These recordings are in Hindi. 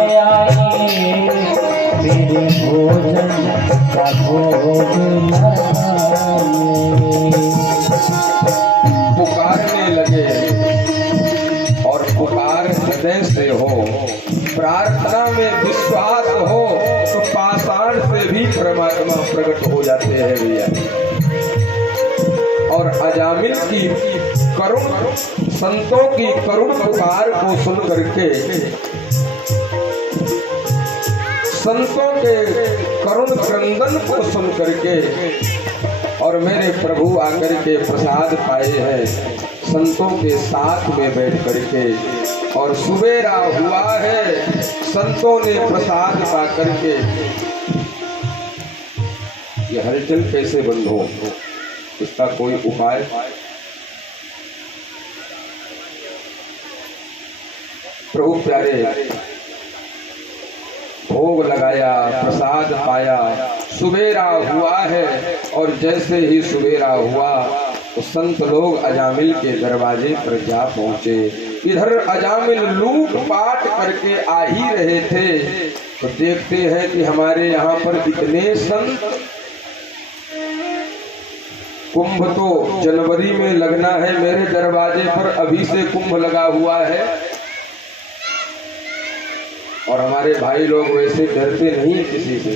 में आई, मेरे भोजन का भोग पुकारने लगे और पुकार हृदय से हो, प्रार्थना में विश्वास हो तो पाषाण से भी परमात्मा प्रकट हो जाते हैं भैया। और अजामिल की करुण, संतों की करुण पुकार को सुन करके, संतों के करुण क्रंदन को सुन करके और मेरे प्रभु आकर के प्रसाद पाए हैं संतों के साथ में बैठ करके। और सुबेरा हुआ है, संतों ने प्रसाद पा करके। ये हलचल कैसे बंद हो, इसका कोई उपाय? प्रभु प्यारे भोग लगाया, प्रसाद पाया, सुबेरा हुआ है। और जैसे ही सुबेरा हुआ तो संत लोग अजामिल के दरवाजे पर जा पहुंचे। इधर अजामिल लूट पाट करके आ ही रहे थे तो देखते हैं कि हमारे यहाँ पर इतने संत, कुंभ तो जनवरी में लगना है, मेरे दरवाजे पर अभी से कुंभ लगा हुआ है। और हमारे भाई लोग वैसे डरते नहीं किसी से।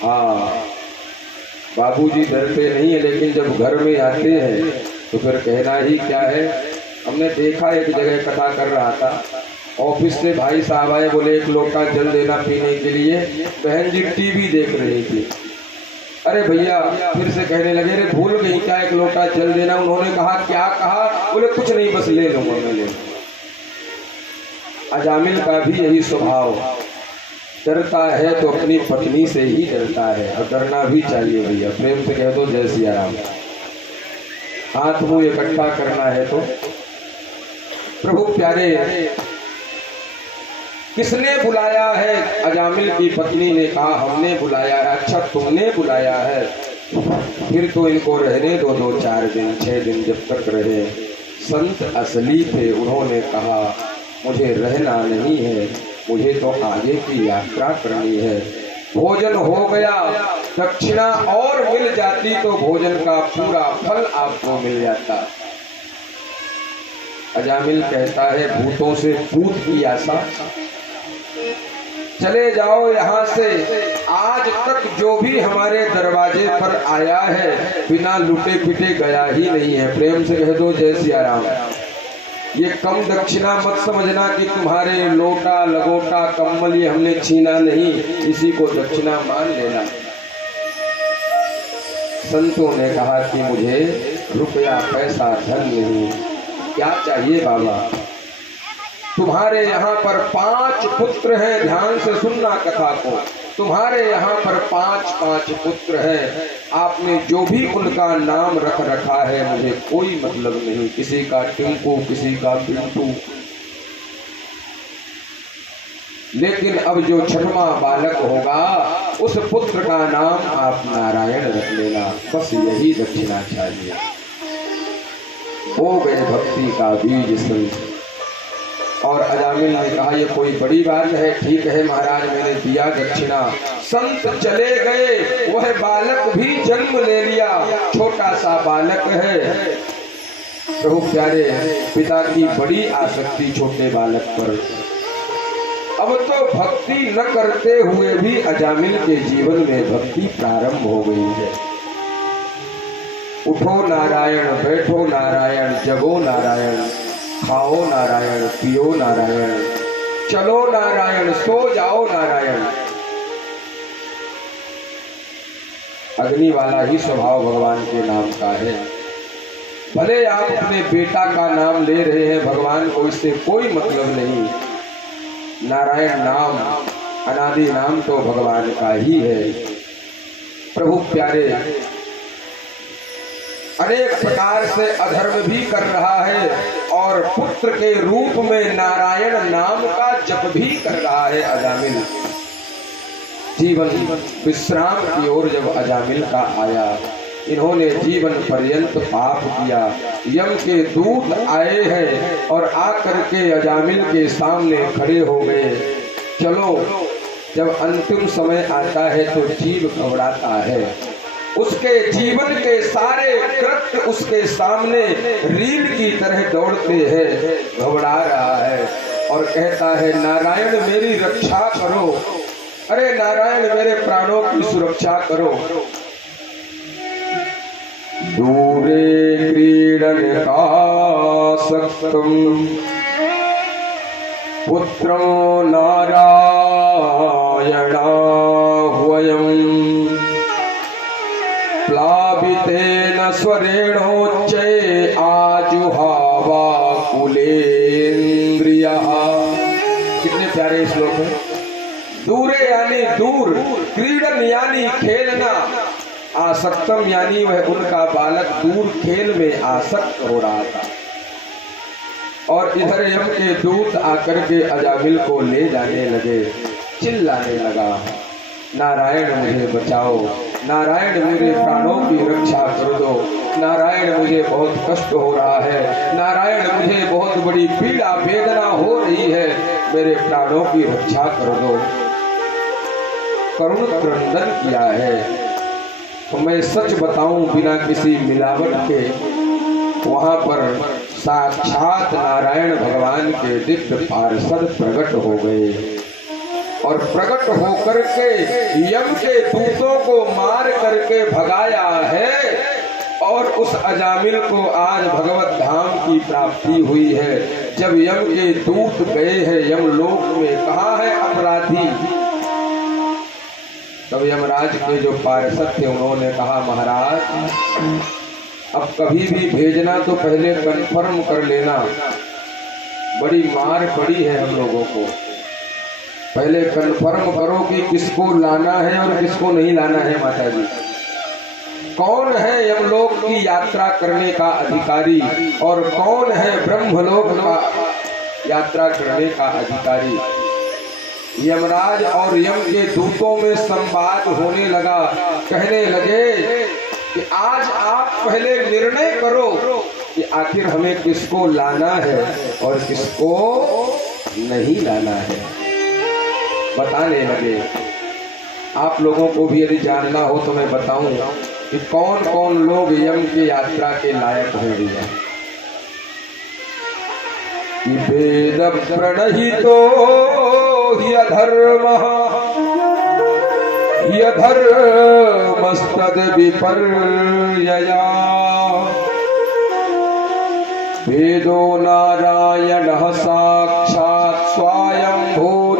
हाँ, बाबूजी डरते नहीं है, लेकिन जब घर में आते हैं तो फिर कहना ही क्या है। हमने देखा एक जगह कथा कर रहा था, ऑफिस से भाई साहब आए, बोले 1 लोटा जल देना पीने के लिए। बहन जी टीवी देख रही थी। अरे भैया, फिर से कहने लगे, अरे भूल गई क्या 1 लोटा जल देना। उन्होंने कहा क्या कहा? बोले कुछ नहीं, बस ले लूंगा मैं, ले। अजामिल का भी यही स्वभाव, डरता है तो अपनी पत्नी से ही डरता है, और डरना भी चाहिए भैया। प्रेम से कह दो जय सिया राम। हाथ मुंह इकट्ठा करना है तो। प्रभु प्यारे, किसने बुलाया है? अजामिल की पत्नी ने कहा हमने बुलाया है। अच्छा तुमने बुलाया है, फिर तो इनको रहने दो 2-4 दिन 6 दिन जब तक रहे। संत असली थे, उन्होंने कहा मुझे रहना नहीं है, मुझे तो आगे की यात्रा करनी है। भोजन हो गया, दक्षिणा और मिल जाती तो भोजन का पूरा फल आपको मिल जाता। अजामिल कहता है भूतों से भूत की आशा, चले जाओ यहाँ से। आज तक जो भी हमारे दरवाजे पर आया है बिना लुटे पिटे गया ही नहीं है। प्रेम से कह दो जय सिया राम। ये कम दक्षिणा मत समझना कि तुम्हारे लोटा लगोटा कम्बल ये हमने छीना नहीं, इसी को दक्षिणा मान लेना। संतों ने कहा कि मुझे रुपया पैसा धन नहीं, क्या चाहिए बाबा? तुम्हारे यहाँ पर 5 पुत्र हैं, ध्यान से सुनना कथा को। तुम्हारे यहाँ पर 5 पुत्र हैं, आपने जो भी उनका नाम रख रखा है मुझे कोई मतलब नहीं। किसी का टिंकू, किसी का पिंटू, लेकिन अब जो 6वां बालक होगा उस पुत्र का नाम आप नारायण रख लेना, बस यही दक्षिणा चाहिए। हो गए भक्ति का बीज संत। और अजामिल ने कहा ये कोई बड़ी बात है? ठीक है महाराज, मैंने दिया दक्षिणा। संत चले गए, वह बालक भी जन्म ले लिया, छोटा सा बालक है। प्रभु प्यारे, पिता की बड़ी आसक्ति छोटे बालक पर। अब तो भक्ति न करते हुए भी अजामिल के जीवन में भक्ति प्रारंभ हो गई है। उठो नारायण, बैठो नारायण, जगो नारायण, खाओ नारायण, पियो नारायण, चलो नारायण, सो जाओ नारायण। अग्नि वाला ही स्वभाव भगवान के नाम का है। भले आप अपने बेटा का नाम ले रहे हैं, भगवान को इससे कोई मतलब नहीं। नारायण नाम, अनादि नाम तो भगवान का ही है। प्रभु प्यारे, अनेक प्रकार से अधर्म भी कर रहा है और पुत्र के रूप में नारायण नाम का जप भी कर रहा है अजामिल। जीवन विश्राम की ओर जब अजामिल का आया, इन्होंने जीवन पर्यंत पाप किया। यम के दूत आए हैं और आकर के अजामिल के सामने खड़े हो गए। चलो जब अंतिम समय आता है तो जीव घबराता है, उसके जीवन के सारे कृत्य उसके सामने रील की तरह दौड़ते हैं, घबरा रहा है और कहता है नारायण मेरी रक्षा करो, अरे नारायण मेरे प्राणों की सुरक्षा करो। दूरे क्रीडन कासक्तम पुत्रं नारायणाह्वयम् प्लावितेन स्वरेणोच्चै आजुहावाकुलेन्द्रियः। कितने प्यारे श्लोक हैं। दूरे यानी दूर, क्रीडन यानी खेलना, आसक्तम यानी वह उनका बालक दूर खेल में आसक्त हो रहा था और इधर यम के दूत आकर के अजामिल को ले जाने लगे, चिल्लाने लगा नारायण मुझे बचाओ, नारायण मेरे प्राणों की रक्षा कर दो, नारायण मुझे बहुत कष्ट हो रहा है, नारायण मुझे बहुत बड़ी पीड़ा वेदना हो रही है, मेरे प्राणों की रक्षा कर दो। करुण क्रंदन किया है। तो मैं सच बताऊं बिना किसी मिलावट के, वहां पर साक्षात नारायण भगवान के दिव्य पार्षद प्रकट हो गए और प्रकट होकर के यम के दूतों को मार करके भगाया है और उस अजामिल को आज भगवत धाम की प्राप्ति हुई है। जब यम के दूत गए हैं यमलोक में, कहाँ है अपराधी, तब यमराज के जो पार्षद थे उन्होंने कहा महाराज अब कभी भी भेजना तो पहले कंफर्म कर लेना, बड़ी मार पड़ी है हम लोगों को, पहले कंफर्म करो कि किसको लाना है और किसको नहीं लाना है। माता जी कौन है यमलोक की यात्रा करने का अधिकारी और कौन है ब्रह्मलोक का यात्रा करने का अधिकारी। यमराज और यम के दूतों में संवाद होने लगा, कहने लगे कि आज आप पहले निर्णय करो कि आखिर हमें किसको लाना है और किसको नहीं लाना है। बताने लगे। आप लोगों को भी यदि जानना हो तो मैं बताऊं कि कौन कौन लोग यम की यात्रा के लायक हैं भैया। वेद प्रणहितो ह्यधर्मस्तद विपर्यया वेदो नारायणः साक्षात् स्वयंभूरेति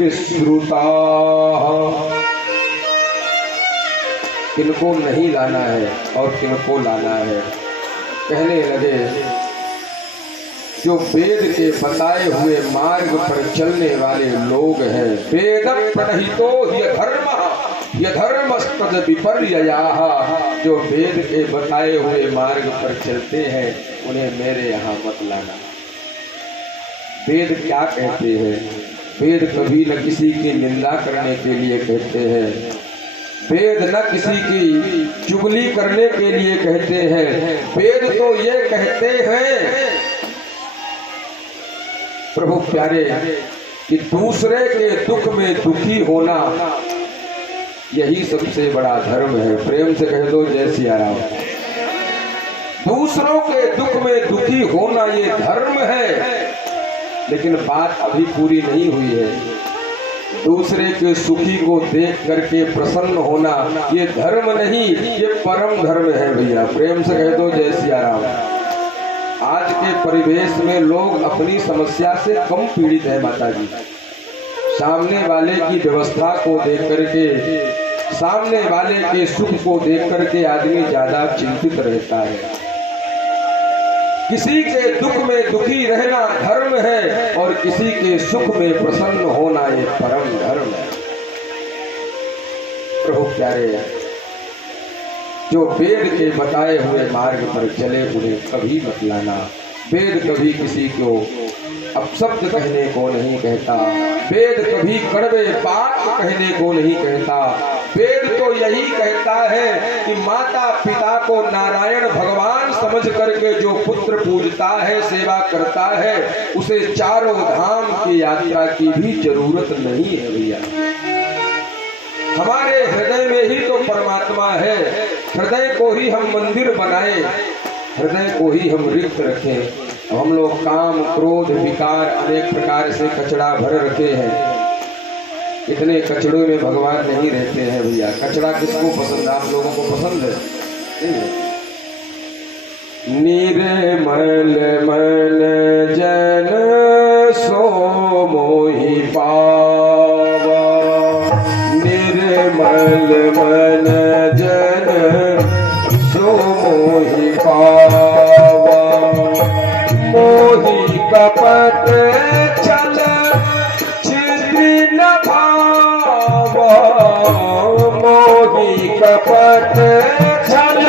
विश्रुताः। किनको नहीं लाना है और किनको लाना है। कहने लगे जो वेद के बताए हुए मार्ग पर चलने वाले लोग हैं, वेद प्रणहितो ह्यधर्मस्तद विपर्ययाः, जो वेद के बताए हुए मार्ग पर चलते हैं उन्हें मेरे यहाँ मत लाना। वेद क्या कहते हैं? वेद कभी न किसी की निंदा करने के लिए कहते हैं, वेद न किसी की चुगली करने के लिए कहते हैं, वेद तो ये कहते हैं प्रभु प्यारे कि दूसरे के दुख में दुखी होना यही सबसे बड़ा धर्म है। प्रेम से कह दो जय सिया राम। दूसरों के दुख में दुखी होना ये धर्म है, लेकिन बात अभी पूरी नहीं हुई है। दूसरे के सुखी को देख करके प्रसन्न होना ये धर्म नहीं, ये परम धर्म है भैया। प्रेम से कह दो जय सिया राम। आज के परिवेश में लोग अपनी समस्या से कम पीड़ित है माता जी। सामने वाले की व्यवस्था को देख करके, सामने वाले के सुख को देख करके आदमी ज्यादा चिंतित रहता है। किसी के दुख में दुखी रहना धर्म है और किसी के सुख में प्रसन्न होना ये परम धर्म है। प्रभु प्यारे जो वेद के बताए हुए मार्ग पर चले उन्हें कभी मत लाना। वेद कभी किसी को अपशब्द कहने को नहीं कहता, वेद कभी कड़वे बात कहने को नहीं कहता, वेद तो यही कहता है कि माता पिता को नारायण भगवान समझ करके जो पुत्र पूजता है, सेवा करता है, उसे चारों धाम की यात्रा की भी जरूरत नहीं है भैया। हमारे हृदय में ही तो परमात्मा है। हृदय को ही हम मंदिर बनाए, हृदय को ही हम रिक्त रखें। हम लोग काम, क्रोध, विकार अनेक प्रकार से कचड़ा भर रखे हैं। इतने कचड़ों में भगवान नहीं रहते हैं भैया। कचड़ा किसको पसंद है? आप लोगों को पसंद है? निर्मल मन जन सो मोहि पावा, निर्मल मन जन सो मोहि पावा, मोहि कपट छल छिद्र न भावा, मोहि कपट छल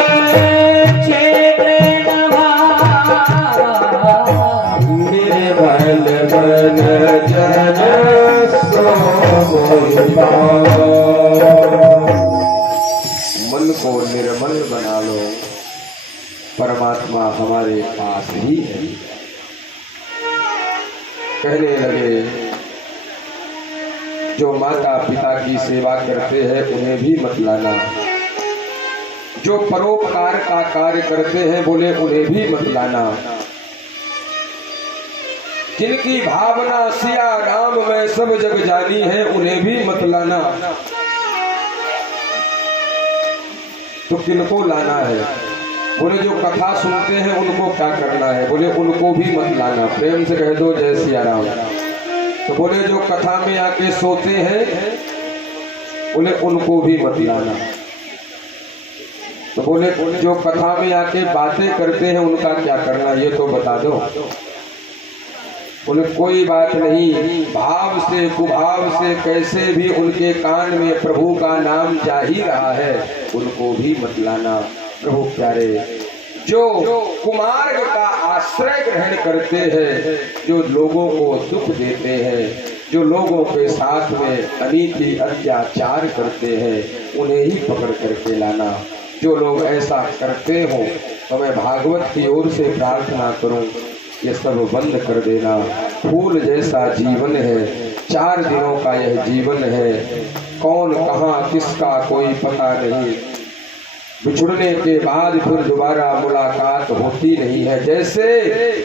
छिद्र न भावा, निर्मल मन जन सो मोहि पावा। मन को निर्मल बना लो, परमात्मा हमारे पास ही है। कहने लगे जो माता पिता की सेवा करते हैं उन्हें भी मत लाना, जो परोपकार का कार्य करते हैं बोले उन्हें भी मत लाना, जिनकी भावना सिया राम में सब जग जानी है उन्हें भी मत लाना। तो किनको लाना है? बोले जो कथा सुनते हैं उनको क्या करना है? बोले उनको भी मत लाना। प्रेम से कह दो जय सिया राम। तो बोले जो कथा में आके सोते हैं बोले उनको भी मत लाना। तो बोले जो कथा में आके बातें करते हैं उनका क्या करना, ये तो बता दो। बोले कोई बात नहीं, भाव से कुभाव से कैसे भी उनके कान में प्रभु का नाम जा ही रहा है, उनको भी मत लाना। प्रभु प्यारे जो कुमार्ग का आश्रय ग्रहण करते हैं, जो लोगों को दुख देते हैं, जो लोगों के साथ में अनीति अत्याचार करते हैं, उन्हें ही पकड़ करके लाना। जो लोग ऐसा करते हो तो मैं भागवत की ओर से प्रार्थना करूं, ये सब बंद कर देना। फूल जैसा जीवन है, 4 दिनों का यह जीवन है, कौन कहाँ किसका कोई पता नहीं। बिछुड़ने के बाद फिर दोबारा मुलाकात होती नहीं है। जैसे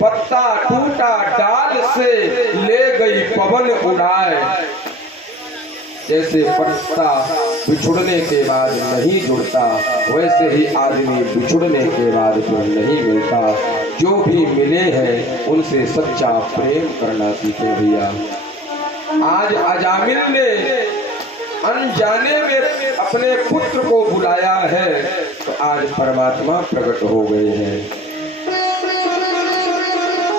पत्ता टूटा डाल से ले गई पवन उड़ाए, जैसे पत्ता बिछुड़ने के बाद नहीं जुड़ता, वैसे ही आदमी बिछुड़ने के बाद फिर नहीं मिलता। जो भी मिले हैं उनसे सच्चा प्रेम करना सीखे भैया। आज अजामिल ने अनजाने में अपने पुत्र को बुलाया है, तो आज परमात्मा प्रकट हो गए हैं।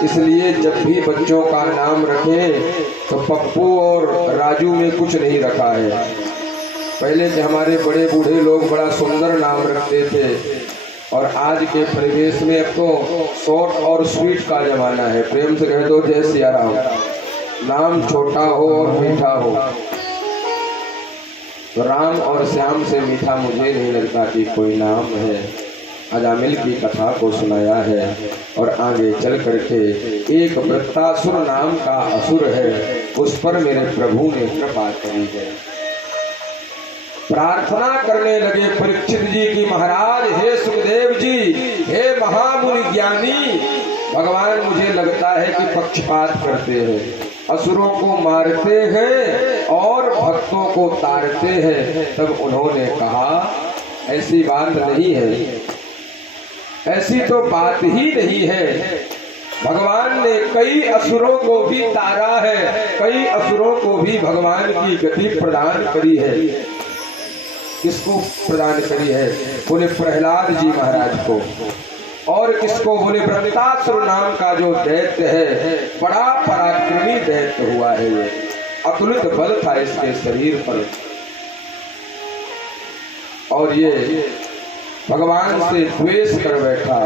इसलिए जब भी बच्चों का नाम रखें तो पप्पू और राजू में कुछ नहीं रखा है। पहले के हमारे बड़े बूढ़े लोग बड़ा सुंदर नाम रखते थे, और आज के परिवेश में अब तो शॉर्ट और स्वीट का जमाना है। प्रेम से कह दो जय सिया राम। नाम छोटा हो और मीठा हो। तो राम और श्याम से मीठा मुझे नहीं लगता कि कोई नाम है। अजामिल की कथा को सुनाया है, और आगे चल करके एक वृत्तासुर नाम का असुर है, उस पर मेरे प्रभु ने कृपा करी है। प्रार्थना करने लगे परीक्षित जी की, महाराज हे सुखदेव जी, हे महामुनि ज्ञानी, भगवान मुझे लगता है कि पक्षपात करते हैं, असुरों को मारते हैं और भक्तों को तारते हैं। तब उन्होंने कहा ऐसी बात नहीं है, ऐसी तो बात ही नहीं है। भगवान ने कई असुरों को भी तारा है, कई असुरों को भी भगवान की गति प्रदान करी है। किसको प्रदान करी है? बोले प्रहलाद जी महाराज को। और किसको? बोले वृत्तासुर नाम का जो दैत्य है, बड़ा पराक्रमी दैत्य हुआ है। ये अतुलित बल था इसके शरीर पर, और ये भगवान से द्वेष कर बैठा,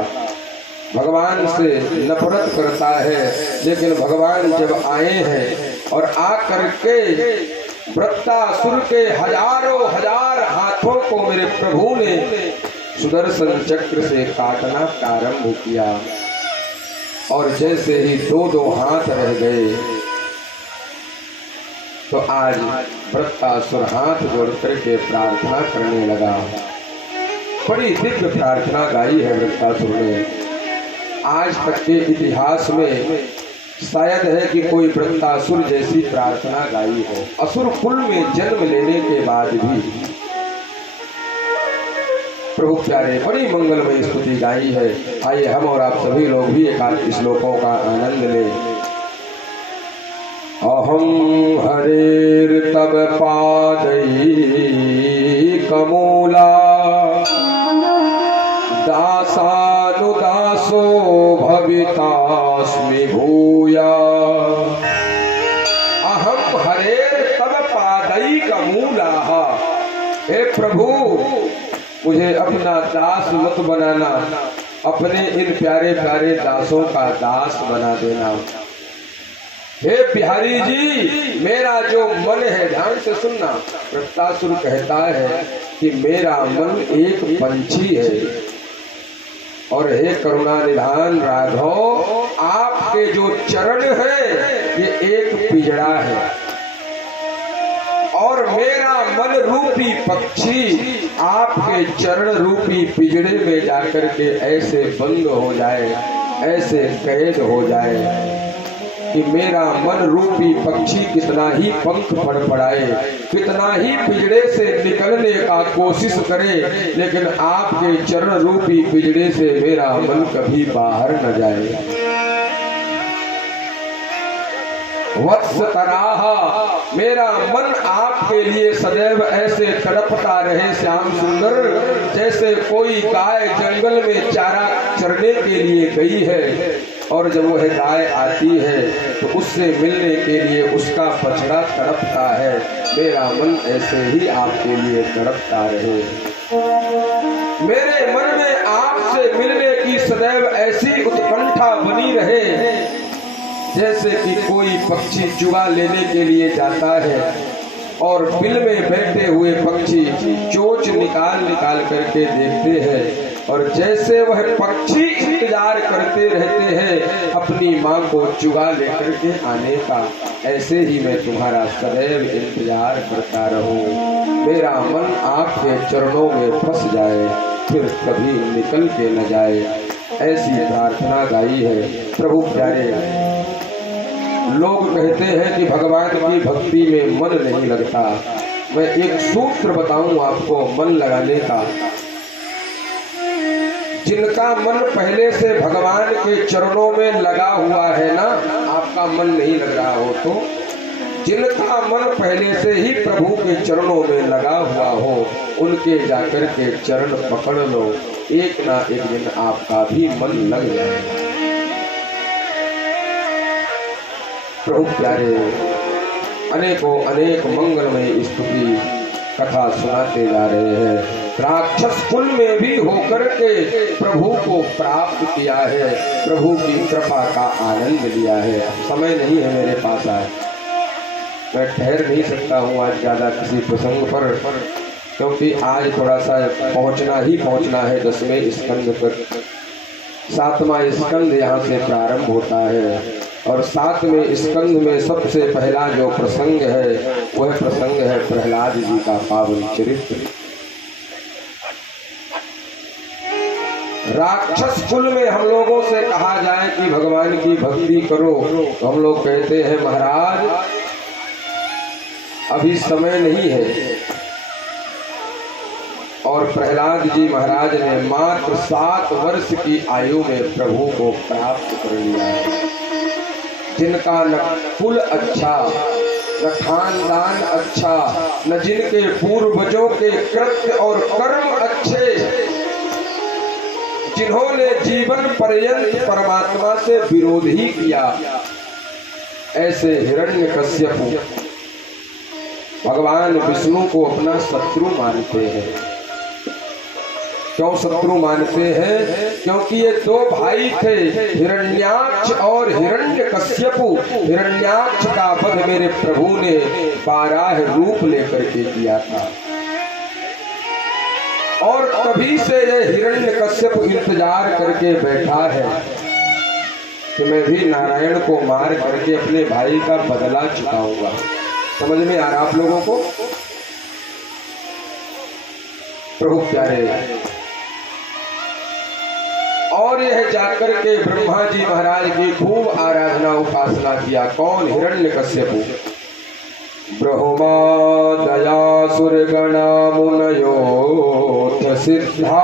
भगवान से नफरत करता है। लेकिन भगवान जब आए हैं और आ करके वृत्तासुर के हजारों हजार हाथों को मेरे प्रभु ने सुदर्शन चक्र से काटना प्रारंभ किया और जैसे ही दो दो हाथ रह गए तो आज वृत्तासुर हाथ जोड़ करके प्रार्थना करने लगा। बड़ी दिव्य प्रार्थना गाई है वृत्तासुर ने। आज तक के इतिहास में शायद है कि कोई वृत्तासुर जैसी प्रार्थना गाई हो। असुर कुल में जन्म लेने के बाद भी प्रभु प्यारे बड़ी मंगलमय स्तुति गाई है। आइए हम और आप सभी लोग भी एकाध श्लोकों का आनंद लें। अहम हरेर तब पादई कमूला दासानुदासो भवितास्मि भूया। अहम हरेर तब पादई कमूला। हे प्रभु मुझे अपना दास मत बनाना, अपने इन प्यारे प्यारे दासों का दास बना देना। हे बिहारी जी मेरा जो मन है, ध्यान से सुनना, वृत्तासुर कहता है कि मेरा मन एक पंछी है और हे करुणा निधान राघव आपके जो चरण है ये एक पिंजड़ा है और मेरा मन रूपी पक्षी आपके चरण रूपी पिंजड़े में जाकर के ऐसे बंद हो जाए, ऐसे कैद हो जाए कि मेरा मन रूपी पक्षी कितना ही पंख फड़फड़ाए, कितना ही पिंजड़े से निकलने का कोशिश करे, लेकिन आपके चरण रूपी पिंजड़े से मेरा मन कभी बाहर न जाए। वत्स तराह मेरा मन आपके लिए सदैव ऐसे तड़पता रहे श्याम सुंदर, जैसे कोई गाय जंगल में चारा चरने के लिए गई है और जब वह गाय आती है तो उससे मिलने के लिए उसका बछड़ा तड़पता है। मेरा मन ऐसे ही आपके लिए तड़पता रहे। मेरे मन में आपसे मिलने की सदैव ऐसी उत्कंठा बनी रहे जैसे कि कोई पक्षी चुगा लेने के लिए जाता है और बिल में बैठे हुए पक्षी चोंच निकाल निकाल करके देखते हैं और जैसे वह पक्षी इंतजार करते रहते हैं अपनी माँ को चुगा लेकर के आने का, ऐसे ही मैं तुम्हारा सदैव इंतजार करता रहूं। मेरा मन आपके चरणों में फंस जाए, फिर कभी निकल के न जाए। ऐसी प्रार्थना गाई है। प्रभु प्यारे लोग कहते हैं कि भगवान की भक्ति में मन नहीं लगता। मैं एक सूत्र बताऊं आपको मन लगाने का। जिनका मन पहले से भगवान के चरणों में लगा हुआ है ना, आपका मन नहीं लग रहा हो तो जिनका मन पहले से ही प्रभु के चरणों में लगा हुआ हो उनके जाकर के चरण पकड़ लो, एक ना एक दिन आपका भी मन लग जाएगा। प्रभु प्यारे अनेकों अनेक मंगलमय स्तुति कथा सुनाते जा रहे हैं। राक्षस कुल में भी होकर के प्रभु को प्राप्त किया है, प्रभु की कृपा का आनंद लिया है। समय नहीं है मेरे पास, आज मैं ठहर नहीं सकता हूँ आज ज़्यादा किसी प्रसंग पर, क्योंकि आज थोड़ा सा पहुँचना है 10वें स्कंद तक। 7वां स्कंद यहाँ से प्रारंभ होता है और 7वें स्कंद में सबसे पहला जो प्रसंग है वह प्रसंग है प्रहलाद जी का पावन चरित्र। राक्षस कुल में हम लोगों से कहा जाए कि भगवान की भक्ति करो तो हम लोग कहते हैं महाराज अभी समय नहीं है। और प्रहलाद जी महाराज ने मात्र 7 वर्ष की आयु में प्रभु को प्राप्त कर लिया है। जिनका न कुल अच्छा, न खानदान अच्छा, न जिनके पूर्वजों के कृत्य और कर्म अच्छे, जिन्होंने जीवन पर्यंत परमात्मा से विरोध ही किया, ऐसे हिरण्यकश्यप भगवान विष्णु को अपना शत्रु मानते हैं। क्यों शत्रु मानते हैं? क्योंकि ये दो भाई थे, हिरण्याक्ष और हिरण्यकश्यपु। हिरण्याक्ष का वध मेरे प्रभु ने 12 रूप लेकर के किया था, और तभी से ये हिरण्यकश्यप इंतजार करके बैठा है कि मैं भी नारायण को मार करके अपने भाई का बदला चुकाऊंगा। समझ में आ रहा आप लोगों को? प्रभु प्यारे, और यह जाकर के ब्रह्मा जी महाराज की खूब आराधना उपासना किया। कौन? हिरण्यकश्यपु। ब्रह्मा दया सुरगणा मुनयोथ सिद्धा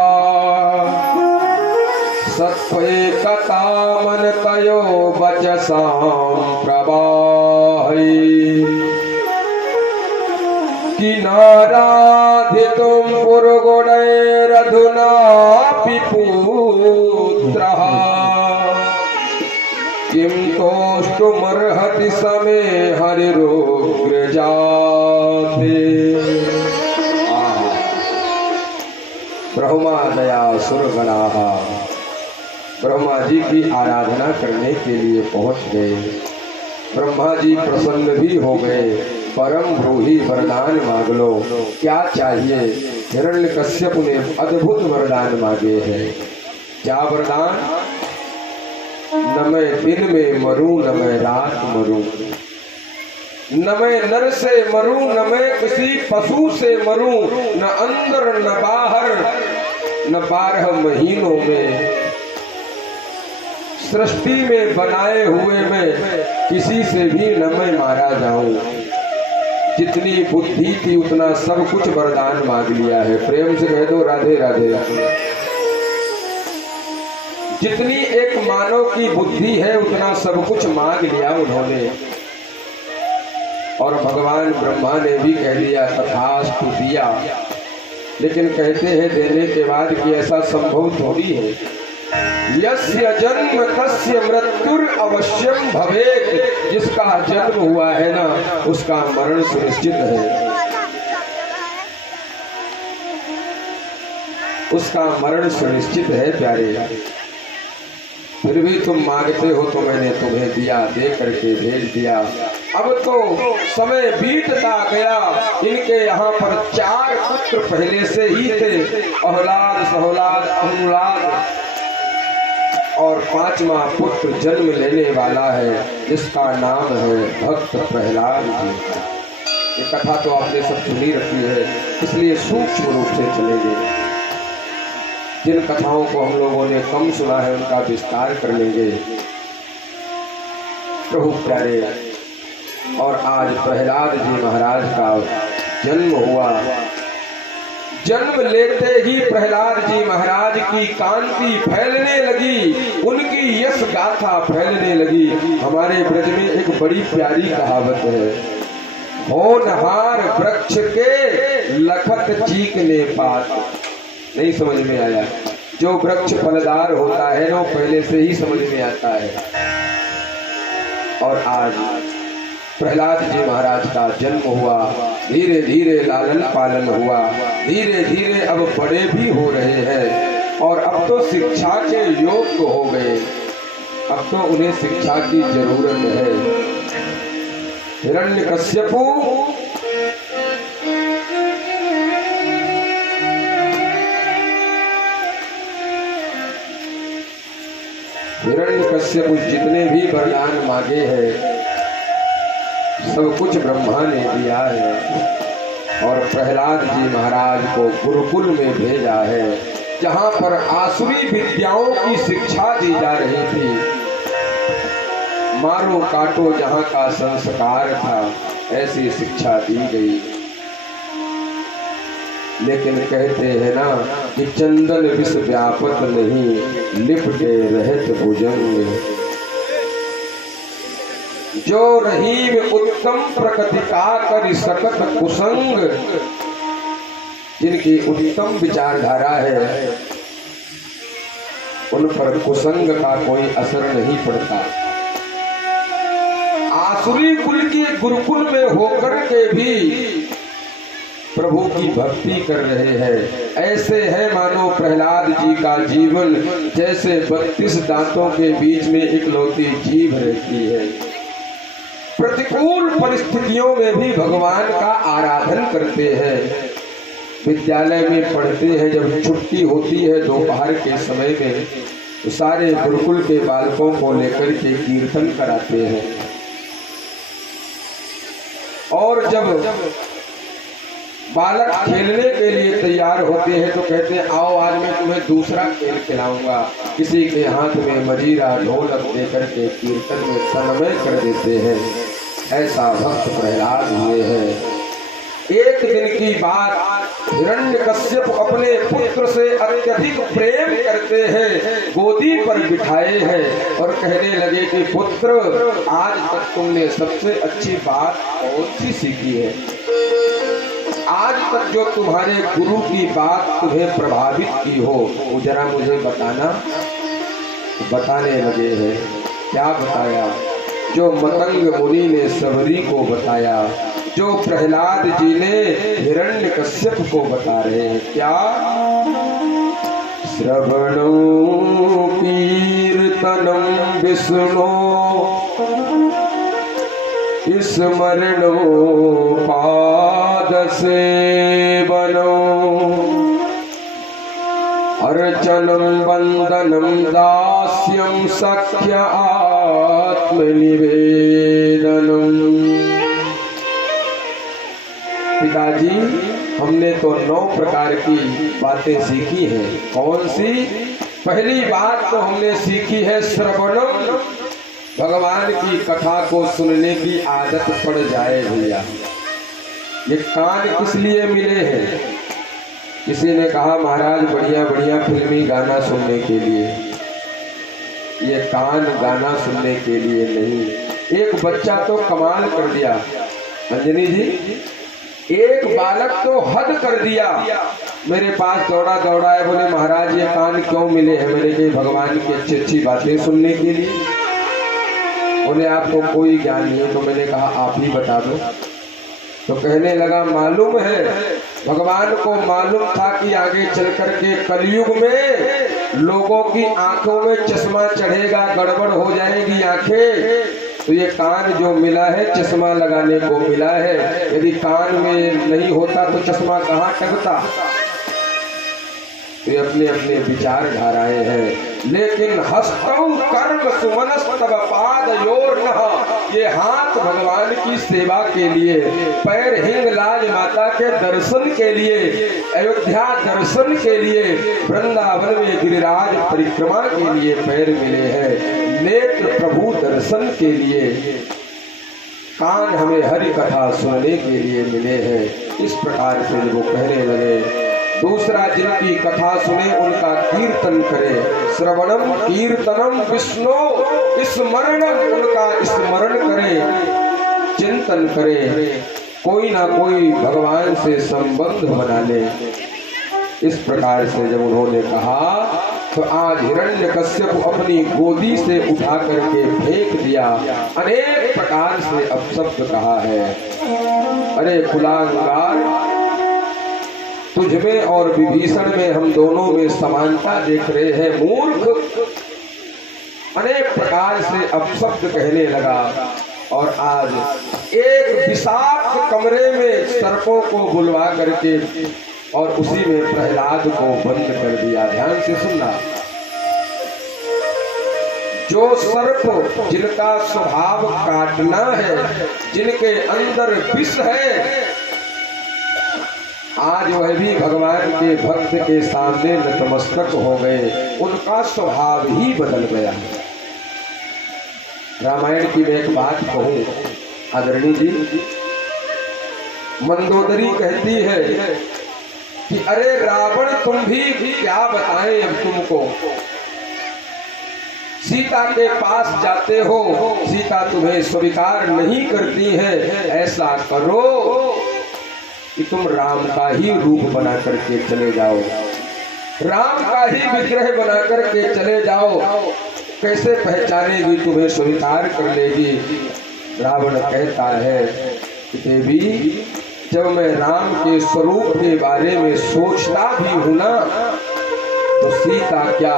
सत्वैकता मन तयो वचसां प्रवाहि किनाराधितुं पुरगुणैरधुनापि पुत्रः किं तोष्टुमर्हति समे हरिरुग्रजाते। ब्रह्मा दया सुरगणाः ब्रह्मा जी की आराधना करने के लिए पहुंच गए। ब्रह्मा जी प्रसन्न भी हो गए। परम ब्रूही वरदान मांग लो, क्या चाहिए? हिरण्यकश्यप ने अद्भुत वरदान मांगे हैं। क्या वरदान? न मैं दिन में मरूं, न मैं रात मरूं, न मैं नर से मरूं, न मैं किसी पशु से मरूं, न अंदर न बाहर, न 12 महीनों में सृष्टि में बनाए हुए में किसी से भी न मैं मारा जाऊं। जितनी बुद्धि थी उतना सब कुछ वरदान मांग लिया है। प्रेम से कह दो राधे राधे। जितनी एक मानव की बुद्धि है उतना सब कुछ मांग लिया उन्होंने। और भगवान ब्रह्मा ने भी कह दिया तथास्तु दिया। लेकिन कहते हैं देने के बाद कि ऐसा संभव थोड़ी है। यस्य जन्म तस्य मृत्युर अवश्यम भवेत्। जिसका जन्म हुआ है ना उसका मरण सुनिश्चित है, उसका मरण सुनिश्चित है प्यारे। फिर भी तुम मांगते हो तो मैंने तुम्हें दिया, दे करके भेज दिया। अब तो समय बीतता गया। इनके यहाँ पर 4 पुत्र पहले से ही थे, औलाद सहोलाद अनुलाद, और 5वां पुत्र जन्म लेने वाला है जिसका नाम है भक्त प्रहलाद जी। ये कथा तो आपने सब सुनी रखी है, इसलिए सूक्ष्म रूप से चलेंगे। जिन कथाओं को हम लोगों ने कम सुना है उनका विस्तार कर लेंगे। प्रभु प्यारे, और आज प्रहलाद जी महाराज का जन्म हुआ। जन्म लेते ही प्रहलाद जी महाराज की कांति फैलने लगी, उनकी यश गाथा फैलने लगी। हमारे ब्रज में एक बड़ी प्यारी कहावत है, होनहार वृक्ष के लखत चीकने पात। नहीं समझ में आया? जो वृक्ष फलदार होता है ना पहले से ही समझ में आता है। और आज प्रहलाद जी महाराज का जन्म हुआ, धीरे धीरे लालन पालन हुआ, धीरे धीरे अब बड़े भी हो रहे हैं, और अब तो शिक्षा के योग्य हो गए। अब तो उन्हें शिक्षा की जरूरत है। हिरण्यकश्यपु हिरण्यकश्यप जितने भी वरदान मांगे हैं सब कुछ ब्रह्मा ने दिया है, और प्रहलाद जी महाराज को गुरुकुल में भेजा है, जहाँ पर आसुरी विद्याओं की शिक्षा दी जा रही थी। मारो काटो जहाँ का संस्कार था, ऐसी शिक्षा दी गई। लेकिन कहते हैं ना कि चंदन विष व्यापत नहीं, लिपटे रहत भुजंग। जो रहीम उत्तम प्रकृति का करि सकत कुसंग। जिनकी उत्तम विचारधारा है उन पर कुसंग का कोई असर नहीं पड़ता। आसुरी कुल के गुरुकुल में होकर के भी प्रभु की भक्ति कर रहे हैं। ऐसे है मानो प्रहलाद जी का जीवन, जैसे 32 दांतों के बीच में इकलौती जीभ रहती है। प्रतिकूल परिस्थितियों में भी भगवान का आराधन करते हैं। विद्यालय में पढ़ते हैं, जब छुट्टी होती है दोपहर के समय में, तो सारे गुरुकुल के बालकों को लेकर के कीर्तन कराते हैं। और जब बालक खेलने के लिए तैयार होते हैं तो कहते हैं आओ आज मैं तुम्हें दूसरा खेल खिलाऊंगा। किसी के हाथ में मजीरा ढोलक देकर के कीर्तन में तन्मय कर देते हैं। ऐसा भक्त प्रहलाद हुए हैं। एक दिन की बात, हिरण्यकश्यप अपने पुत्र से अत्यधिक प्रेम करते हैं, गोदी पर बिठाए हैं और कहने लगे कि पुत्र, आज तक तुमने सबसे अच्छी बात कौन सी सीखी है? आज तक जो तुम्हारे गुरु की बात तुम्हें प्रभावित की हो, वो जरा मुझे बताना। बताने लगे हैं। क्या बताया? जो मतंग मुनि ने सबरी को बताया, जो प्रहलाद जी ने हिरण्यकश्यप को बता रहे हैं। क्या? श्रवणो कीर्तनम विष्णु स्मरणो पाद सेवनो अर्चनम वंदनम दास्यम सख्य आत्मनिवेदनम। पिताजी, हमने तो 9 प्रकार की बातें सीखी हैं। कौन सी? पहली बात तो हमने सीखी है श्रवणम, भगवान की कथा को सुनने की आदत पड़ जाए भैया। ये कान किस लिए मिले हैं? किसी ने कहा महाराज बढ़िया बढ़िया फिल्मी गाना सुनने के लिए। ये कान गाना सुनने के लिए नहीं। एक बच्चा तो कमाल कर दिया अंजनी जी, एक बालक तो हद कर दिया। मेरे पास दौड़ा दौड़ा है, बोले महाराज ये कान क्यों मिले हैं? मैंने कही भगवान की अच्छी अच्छी बातें सुनने के लिए। बोले आपको कोई ज्ञान नहीं है। तो मैंने कहा आप ही बता दो। तो कहने लगा मालूम है, भगवान को मालूम था कि आगे चल कर के कलयुग में लोगों की आंखों में चश्मा चढ़ेगा, गड़बड़ हो जाएगी आंखें, तो ये कान जो मिला है चश्मा लगाने को मिला है। यदि कान में नहीं होता तो चश्मा कहाँ टकता? ये अपने अपने विचार धाराए हैं। लेकिन हस्तौ कर्म सुमनस्तव पादयोर्नः, ये हाथ भगवान की सेवा के लिए, पैर हिंगलाज माता के दर्शन के लिए, अयोध्या दर्शन के लिए, वृंदावन में गिरिराज परिक्रमा के लिए पैर मिले हैं, नेत्र प्रभु दर्शन के लिए, कान हमें हरि कथा सुनने के लिए मिले हैं। इस प्रकार से वो कहने लगे। दूसरा, जिनकी कथा सुने उनका कीर्तन करे। श्रवणम कीर्तनम विष्णु स्मरणम, उनका स्मरण करे, चिंतन करे, कोई ना कोई भगवान से संबंध बना ले। इस प्रकार से जब उन्होंने कहा तो आज हिरण्यकश्यप अपनी गोदी से उठा करके फेंक दिया। अनेक प्रकार से अपशब्द कहा है। अरे कुलांगार, तुझमें और विभीषण में हम दोनों में समानता देख रहे हैं, मूर्ख। अनेक प्रकार से अपशब्द कहने लगा। और आज एक विषाक्त कमरे में सर्पों को बुलवा करके और उसी में प्रहलाद को बंद कर दिया। ध्यान से सुनना। जो सर्प जिनका स्वभाव काटना है, जिनके अंदर विष है, आज वह भी भगवान के भक्त के सामने नतमस्तक हो गए। उनका स्वभाव ही बदल गया। रामायण की मैं एक बात कहूं आदरणीय जी, मंदोदरी कहती है कि अरे रावण, तुम भी क्या बताएं अब तुमको। सीता के पास जाते हो, सीता तुम्हें स्वीकार नहीं करती है। ऐसा करो कि तुम राम का ही रूप बना करके चले जाओ, राम का ही विग्रह बना करके चले जाओ। कैसे पहचानेगी? तुम्हें स्वीकार कर लेगी। रावण कहता है कि देवी, जब मैं राम के स्वरूप के बारे में सोचता भी हूं ना, तो सीता क्या,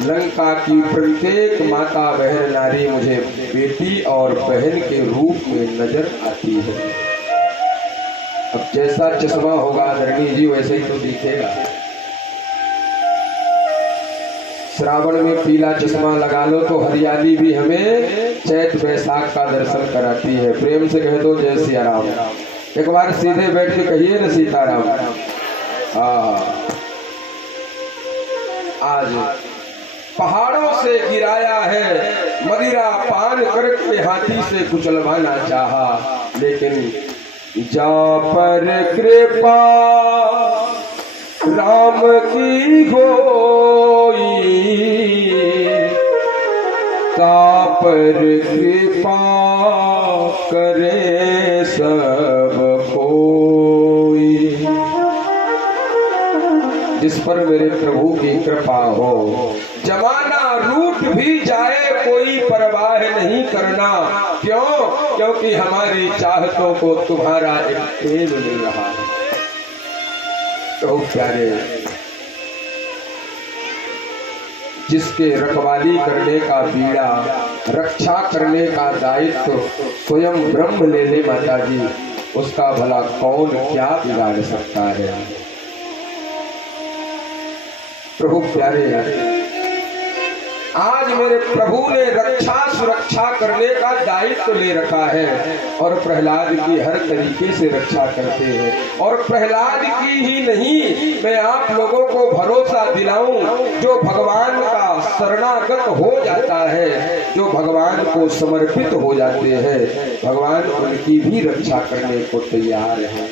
लंका की प्रत्येक माता बहन नारी मुझे बेटी और बहन के रूप में नजर आती है। अब जैसा चश्मा होगा धरणी जी वैसे ही तो दिखेगा। श्रावण में पीला चश्मा लगा लो तो हरियाली भी हमें चैत वैशाख का दर्शन कराती है। प्रेम से कह दो जय सिया राम। एक बार सीधे बैठ के कहिए ना सीताराम। आज पहाड़ों से गिराया है, मदिरा पान करके हाथी से कुचलवाना चाहा, लेकिन जा पर कृपा राम की होई, ता पर कृपा करे सब कोई। जिस पर मेरे प्रभु की कृपा हो, जमाना रूठ भी जाए कोई परवाह नहीं करना। क्यों? क्योंकि हमारी चाहतों को तुम्हारा एक प्रेम मिल रहा है। तो प्यारे, जिसके रखवाली करने का बीड़ा, रक्षा करने का दायित्व स्वयं ब्रह्म ले ले माता जी, उसका भला कौन क्या बिगाड़ सकता है। प्रभु प्यारे, आज मेरे प्रभु ने रक्षा सुरक्षा करने का दायित्व ले रखा है और प्रहलाद की हर तरीके से रक्षा करते हैं। और प्रहलाद की ही नहीं, मैं आप लोगों को भरोसा दिलाऊं, जो भगवान का शरणागत हो जाता है, जो भगवान को समर्पित हो जाते हैं, भगवान उनकी भी रक्षा करने को तैयार है।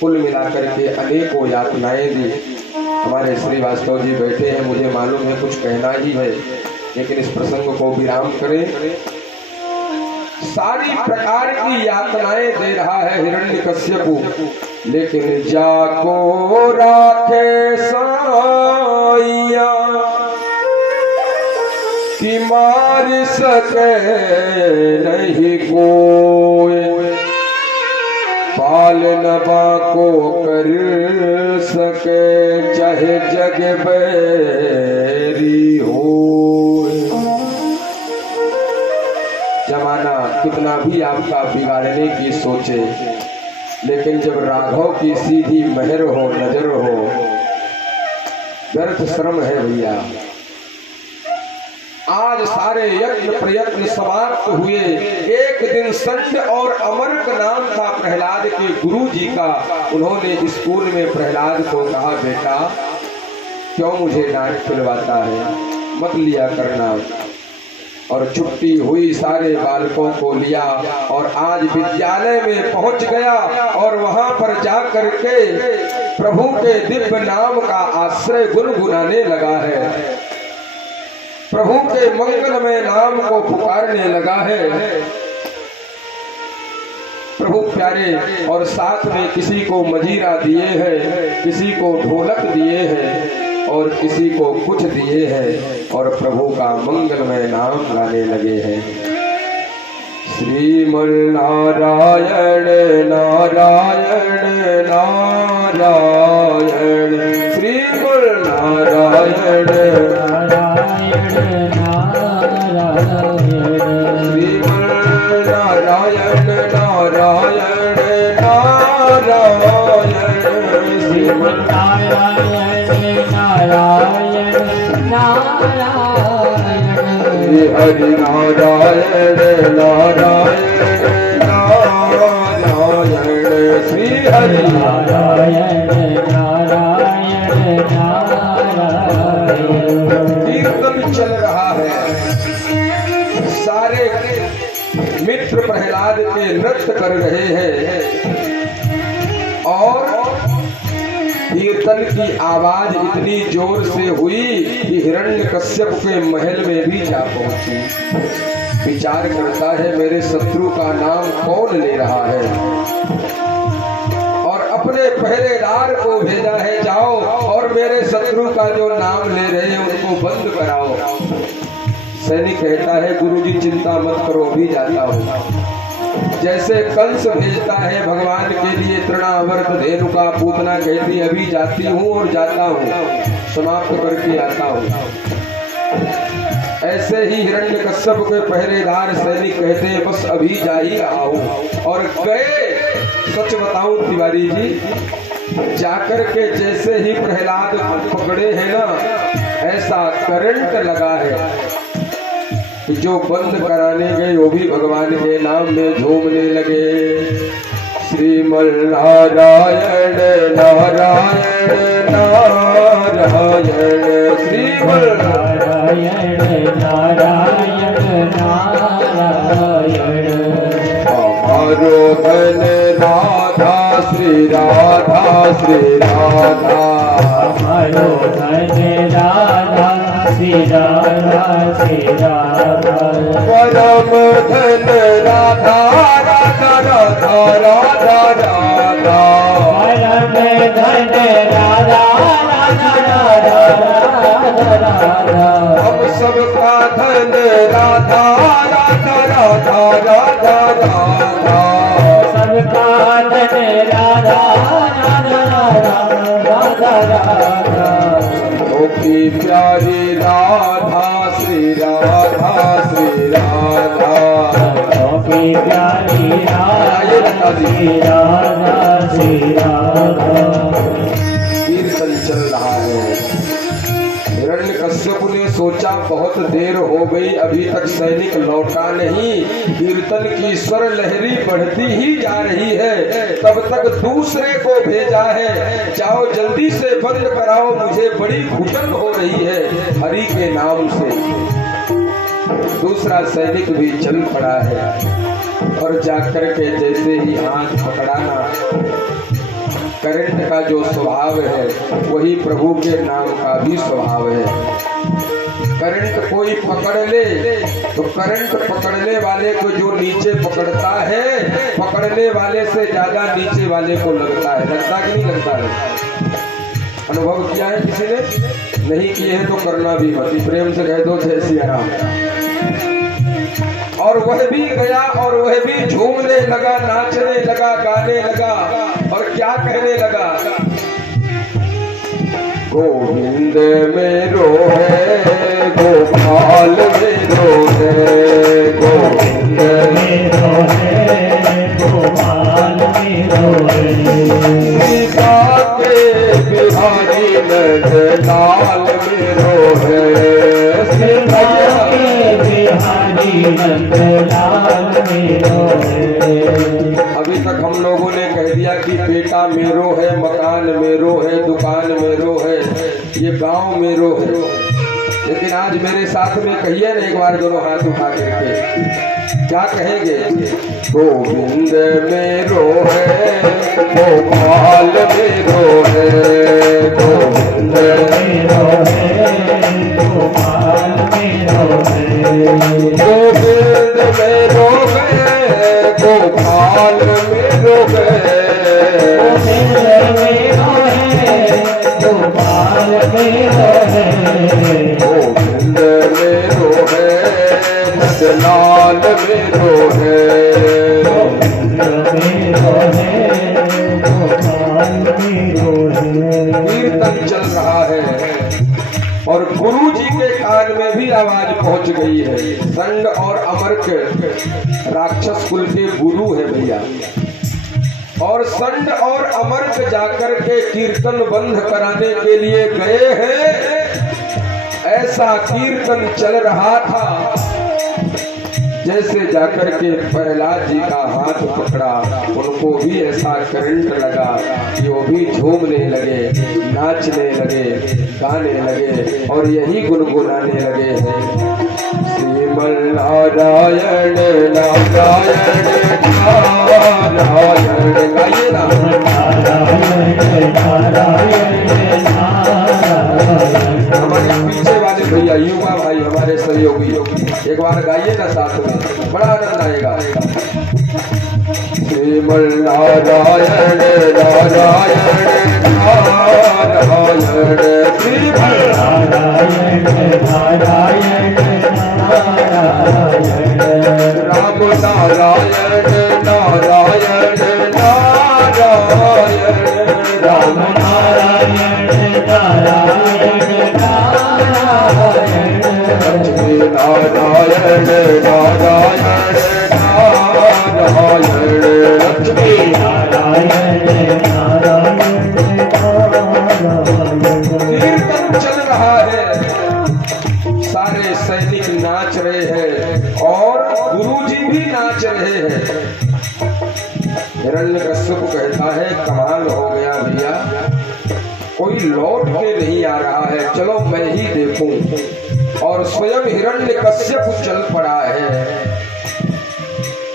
कुल मिलाकर के अनेकों यातनाएं दी। हमारे श्रीवास्तव जी बैठे हैं, मुझे मालूम है कुछ कहना ही है, लेकिन इस प्रसंग को विराम करें। सारी प्रकार की यातनाएं दे रहा है हिरण्यकश्यप, लेकिन जाको राखे साइया कि मार सके नहीं कोई, पाल नबा को कर सके चाहे जग बैरी हो। जमाना कितना भी आपका बिगाड़ने की सोचे, लेकिन जब राघव की सीधी मेहर हो, नजर हो, व्यर्थ श्रम है भैया। आज सारे यत्न प्रयत्न समाप्त हुए। एक दिन संत और अमरक नाम था प्रहलाद के गुरु जी का। उन्होंने स्कूल में प्रहलाद को कहा, बेटा क्यों मुझे डांट खिलवाता है, मत लिया करना। और छुट्टी हुई, सारे बालकों को लिया और आज विद्यालय में पहुंच गया और वहां पर जा करके प्रभु के दिव्य नाम का आश्रय गुनगुनाने लगा है, प्रभु के मंगलमय नाम को पुकारने लगा है। प्रभु प्यारे, और साथ में किसी को मजीरा दिए हैं, किसी को ढोलक दिए हैं और किसी को कुछ दिए हैं और प्रभु का मंगलमय नाम गाने लगे हैं। श्रीमन नारायण नारायण नारायण, श्रीमन नारायण नारायण नारायण नारायण, श्रीमन नारायण नारायण नारायण, हरि नारायण नारायण नारायण, श्री हरि नारायण नारायण नारायण। कीर्तन चल रहा है, सारे मित्र प्रहलाद के नृत्य कर रहे हैं और कीर्तन की आवाज इतनी जोर से हुई कि हिरण्यकश्यप के महल में भी जा पहुंची। विचार करता है, मेरे शत्रु का नाम कौन ले रहा है, और अपने पहरेदार को भेजा है, जाओ और मेरे शत्रु का जो नाम ले रहे हैं उनको बंद कराओ। सैनिक कहता है, गुरुजी चिंता मत करो, अभी जाता हूँ। जैसे कंस भेजता है भगवान के लिए तृणावर्त धेनु का, पूतना कहती अभी जाती हूँ और जाता हूँ, समाप्त करके आता हूँ। ऐसे ही हिरण्यकश्यप के पहरेदार सैनिक कहते हैं बस अभी जा ही रहा हूँ, और गए। सच बताऊं तिवारी जी, जाकर के जैसे ही प्रहलाद पकड़े हैं ना, ऐसा करंट लगा है कि जो बंद कराने गए वो भी भगवान के नाम में झूमने लगे। श्रीमल नारायण नारायण नारायण, श्रीमल नारायण नारायण नारायण। हमारो धन राधा श्री राधा श्री राधा, हमारो धन राधा श्री राधा श्री राधा। परम धन राधा राधा राधा राधा राधा, परम धन राधा राधा राधा राधा। हम सबका धन राधा राधा राधा राधा राधा, सबका धन राधा राधा राधा राधा। की प्यारी राधा श्री राधा श्री राधा, की प्यारी राधा श्री राधा श्री राधा। कीर्तन चल रहा है। हिरण्यकश्यप ने सोचा बहुत देर हो गई, अभी तक सैनिक लौटा नहीं, कीर्तन की स्वर लहरी बढ़ती ही जा रही है, तब तक दूसरे को भेजा है, जाओ जल्दी से बंद कराओ, मुझे बड़ी घुटन हो रही है हरि के नाम से। दूसरा सैनिक भी चल पड़ा है, और जाकर के जैसे ही हाथ पकड़ाना, करंट का जो स्वभाव है वही प्रभु के नाम का भी स्वभाव है। करंट कोई पकड़ ले तो करंट पकड़ने वाले को जो नीचे पकड़ता है, पकड़ने वाले से ज्यादा नीचे वाले को लगता है। लगता कि नहीं लगता है? अनुभव किया है किसी ने? नहीं किए हैं तो करना भी मत, प्रेम से कह दो जय सिया राम। और वह भी गया और वह भी झूमने लगा, नाचने लगा, गाने लगा, और क्या कहने लगा? गोविंद मेरो है, गोपाल मेरो है, गोविंद मेरो है, गोपाल मेरो है। सीता के बिहारी नंदलाल मेरो है, सीता के बिहारी नंदलाल मेरो है। अभी तक हम लोगों ने कह दिया कि बेटा मेरो है, मकान मेरो है, दुकान मेरो है, ये गांव मेरो है, लेकिन आज मेरे साथ में कहिए ना एक बार दोनों हाथ उठा करके, क्या कहेंगे? गोविंद मेरो है, गोपाल मेरो है, गोविंद मेरो है, गोपाल मेरो है। गोविंद मेरो है, गोपाल मेरो है, गोविंद मेरो है, गोपाल मेरो है। गोविंद मेरो है, नंदलाल मेरो है, गोविंद मेरो है, गोपाल मेरो है। कीर्तन चल रहा है और गुरु जी के कान में भी आवाज पहुंच गई है। संड और अमर्क राक्षस कुल के गुरु है भैया, और संड और अमर्क जाकर के कीर्तन बंद कराने के लिए गए हैं। ऐसा कीर्तन चल रहा था, जैसे जाकर के प्रहलाद जी का हाथ पकड़ा, उनको भी ऐसा करंट लगा कि वो भी झूमने लगे, नाचने लगे, गाने लगे, और यही गुनगुनाने लगे हैं। श्रीमल नारायण नारायण नारायण, गाइए ना। हमारे पीछे वाले भैया युवा भाई, हमारे सहयोगी, एक बार गाइए ना साथ में, बड़ा आनंद आएगा। श्रीमल नारायण नारायण नारायण, श्रीमल नारायण नारायण नारायण। राम नारायण हिरण्यकश्यप कहता है कमाल हो गया भैया, कोई लौट के नहीं आ रहा है, चलो मैं ही देखूं। और स्वयं हिरण्यकश्यप चल पड़ा है।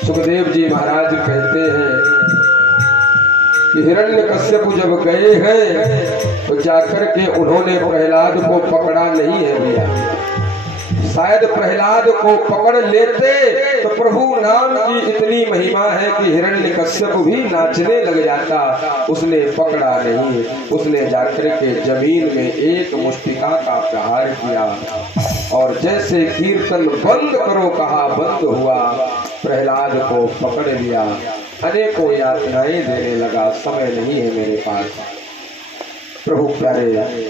सुखदेव जी महाराज कहते हैं कि हिरण्यकश्यप जब गए हैं तो जाकर के उन्होंने प्रहलाद को पकड़ा नहीं है भैया। शायद प्रहलाद को पकड़ लेते तो प्रभु नाम की इतनी महिमा है कि हिरण्यकश्यप भी नाचने लग जाता। उसने पकड़ा नहीं, उसने जाकर के जमीन में एक मुष्टिका का प्रहार किया और जैसे कीर्तन बंद करो कहा बंद हुआ, प्रहलाद को पकड़ लिया, अनेकों यातनाएं देने लगा। समय नहीं है मेरे पास। प्रभु प्यारे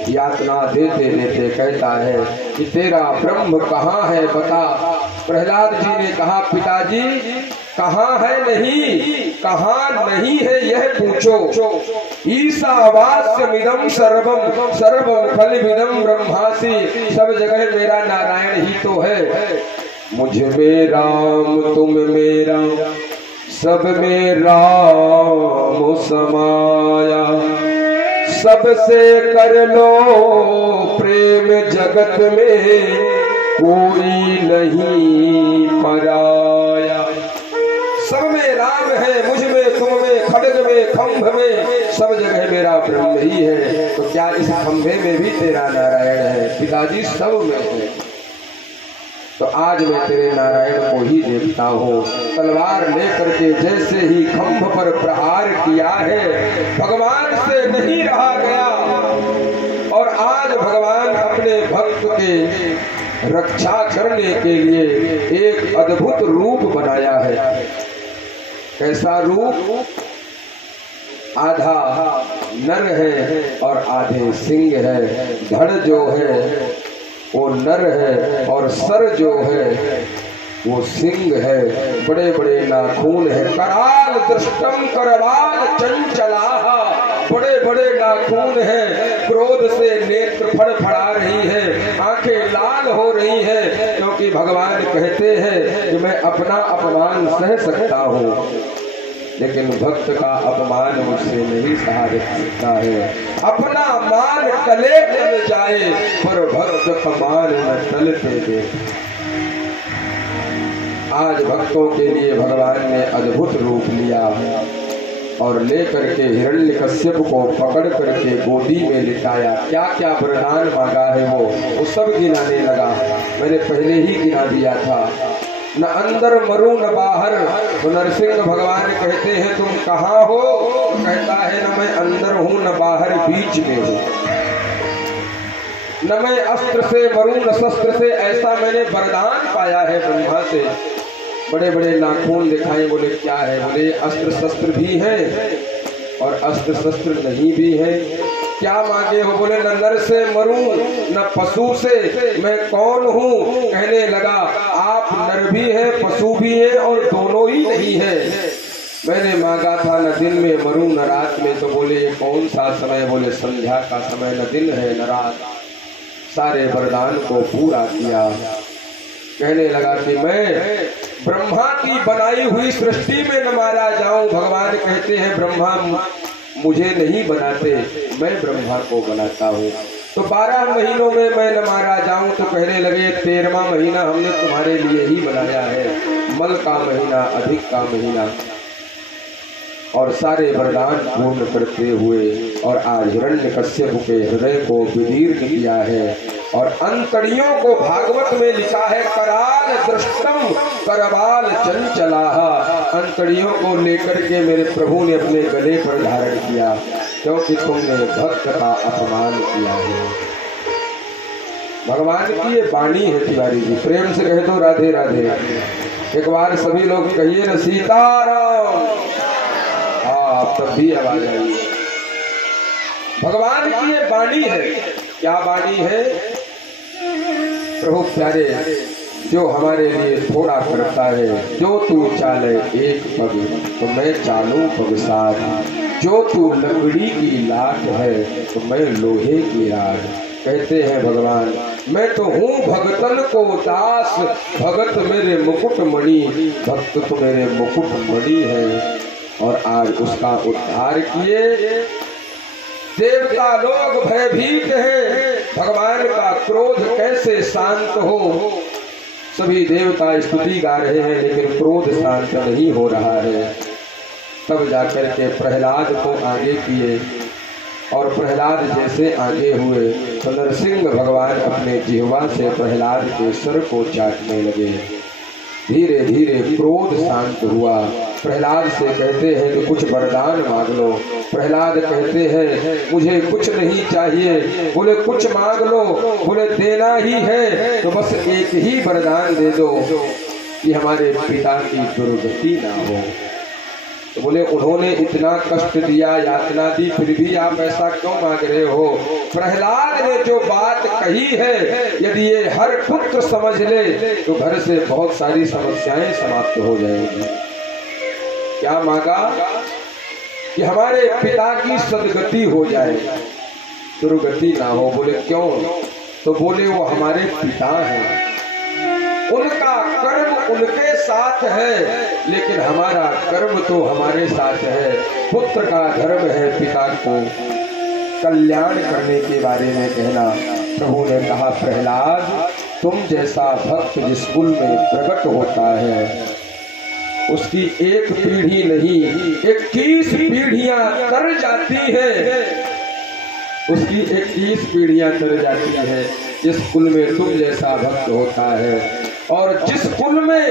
यातना देते देते कहता है कि तेरा ब्रह्म कहाँ है बता। प्रहलाद जी ने कहा पिताजी कहाँ है नहीं, कहाँ नहीं है यह पूछो। ईशावास्यमिदं सर्वम सर्वम खलविदं ब्रह्मासि, सब जगह मेरा नारायण ही तो है। मुझ में राम तुम मेरा सब में राम समाया, सबसे कर लो प्रेम जगत में कोई नहीं पराया। सब में राम है, मुझ में तुम में खड्ग में खंभ में सब जगह मेरा ब्रह्म ही है। तो क्या इस खंभे में भी तेरा नारायण है? पिताजी सब में है। तो आज मैं तेरे नारायण को ही देखता हूँ। तलवार लेकर के जैसे ही खंभ पर प्रहार किया है, भगवान से नहीं रहा गया और आज भगवान अपने भक्त के रक्षा करने के लिए एक अद्भुत रूप बनाया है। कैसा रूप? आधा नर है और आधे सिंह है। धड़ जो है वो नर है और सर जो है वो सिंह है। बड़े बड़े नाखून है। कराल दृष्टम करवाल चंचलाह, बड़े बड़े नाखून है। क्रोध से नेत्र फड़फड़ा रही है, आंखें लाल हो रही है, क्योंकि भगवान कहते हैं कि मैं अपना अपमान सह सकता हूँ लेकिन भक्त का अपमान मुझसे नहीं सहा सकता है। अपना मान टले टल जाए पर भक्त का मान न टलते दे। आज भक्तों के लिए भगवान ने अद्भुत रूप लिया और लेकर के हिरण्यकश्यप को पकड़ करके गोदी में लिटाया। क्या क्या वरदान मांगा है वो सब गिनाने लगा। मैंने पहले ही गिना दिया था। न अंदर मरू न बाहर। तो नरसिंह भगवान कहते हैं तुम कहाँ हो? कहता है न मैं अंदर हूँ न बाहर, बीच में हूँ। न मैं अस्त्र से मरूं न शस्त्र से, ऐसा मैंने वरदान पाया है ब्रह्मा से। बड़े बड़े नाखून दिखाए। बोले क्या है? बोले अस्त्र शस्त्र भी है और अस्त्र शस्त्र नहीं भी है। क्या मांगे हो? बोले न नर से मरूं न पशु से, मैं कौन हूँ? कहने लगा आप नर भी है पशु भी है और दोनों ही नहीं है। मैंने मांगा था न दिन में मरूं न रात में। तो बोले ये कौन सा समय? बोले संध्या का समय, न दिन है न रात। सारे वरदान को पूरा किया। कहने लगा कि मैं ब्रह्मा की बनाई हुई सृष्टि में न मारा जाऊं। भगवान कहते हैं ब्रह्मा मुझे नहीं बनाते, मैं ब्रह्मा को बनाता हूँ। तो 12 महीनों में मैं न मारा जाऊं। तो कहने लगे 13वां महीना हमने तुम्हारे लिए ही बनाया है, मल का महीना, अधिक का महीना। और सारे वरदान पूर्ण करते हुए और आज हिरण्यकश्यप के हृदय को विदीर्ण किया है। और अंतड़ियों को भागवत में लिखा है कराल दृष्टम करवाल चंचलाह। अंतड़ियों को लेकर के मेरे प्रभु ने अपने गले पर धारण किया, क्योंकि तुमने भक्त का अपमान किया है। भगवान की ये वाणी है तिवारी जी। प्रेम से कहे तो राधे राधे। एक बार सभी लोग कहिए न सीताराम। हाँ, तब भी आवाज आई। भगवान की ये वाणी है। क्या वाणी है? प्रभु प्यारे, जो हमारे लिए थोड़ा करता है, जो तू चाले एक पग तो मैं चालूं पग साथ, जो तू लकड़ी की लाट है तो मैं लोहे की राड। कहते हैं भगवान मैं तो हूँ भगतन को दास, भगत मेरे मुकुट मणि, भक्त तो मेरे मुकुट मणि है। और आज उसका उद्धार किए। देवता लोग भयभीत हैं, भगवान का क्रोध कैसे शांत हो। सभी देवता स्तुति गा रहे हैं लेकिन क्रोध शांत नहीं हो रहा है। तब जाकर के प्रहलाद को आगे किए और प्रहलाद जैसे आगे हुए तो नरसिंह भगवान अपने जिह्वा से प्रहलाद के सर को चाटने लगे। धीरे धीरे क्रोध शांत हुआ। प्रहलाद से कहते हैं कि कुछ वरदान मांग लो। प्रहलाद कहते हैं मुझे कुछ नहीं चाहिए। बोले कुछ मांग लो। बोले देना ही है तो बस एक ही वरदान दे दो कि हमारे पिता की दुर्गति ना हो। तो बोले उन्होंने इतना कष्ट दिया, यातना दी, फिर भी आप ऐसा क्यों मांग रहे हो। प्रहलाद ने जो बात कही है यदि ये हर पुत्र समझ ले तो घर से बहुत सारी समस्याएं समाप्त हो जाएंगी। क्या मांगा कि हमारे पिता की सदगति हो जाए, दुर्गति ना हो। बोले क्यों। तो बोले वो हमारे पिता हैं, उनका कर्म उनके साथ है लेकिन हमारा कर्म तो हमारे साथ है। पुत्र का धर्म है पिता को कल्याण करने के बारे में कहना। प्रभु ने कहा प्रहलाद तुम जैसा भक्त जिस कुल में प्रकट होता है उसकी एक पीढ़ी नहीं 21 पीढ़ियां तर जाती है। उसकी 21 पीढ़ियां तर जाती है जिस कुल में तुम जैसा भक्त होता है। और जिस कुल में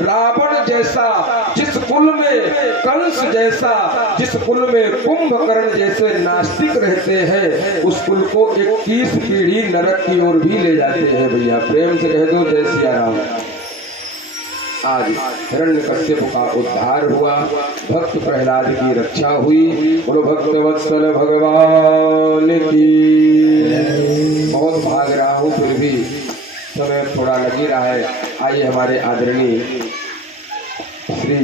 रावण जैसा, जिस कुल में कंस जैसा, जिस कुल में कुंभकर्ण जैसे नास्तिक रहते हैं उस कुल को 21 पीढ़ी नरक की ओर भी ले जाते हैं। भैया प्रेम से कह दो जय सिया राम। आज हिरण्यकश्यप का उद्धार हुआ, भक्त प्रहलाद की रक्षा हुई। बोलो भक्तवत्सल भगवान की। बहुत भाग रहा हूँ फिर भी समय थोड़ा लग ही रहा है। आइए हमारे आदरणीय श्री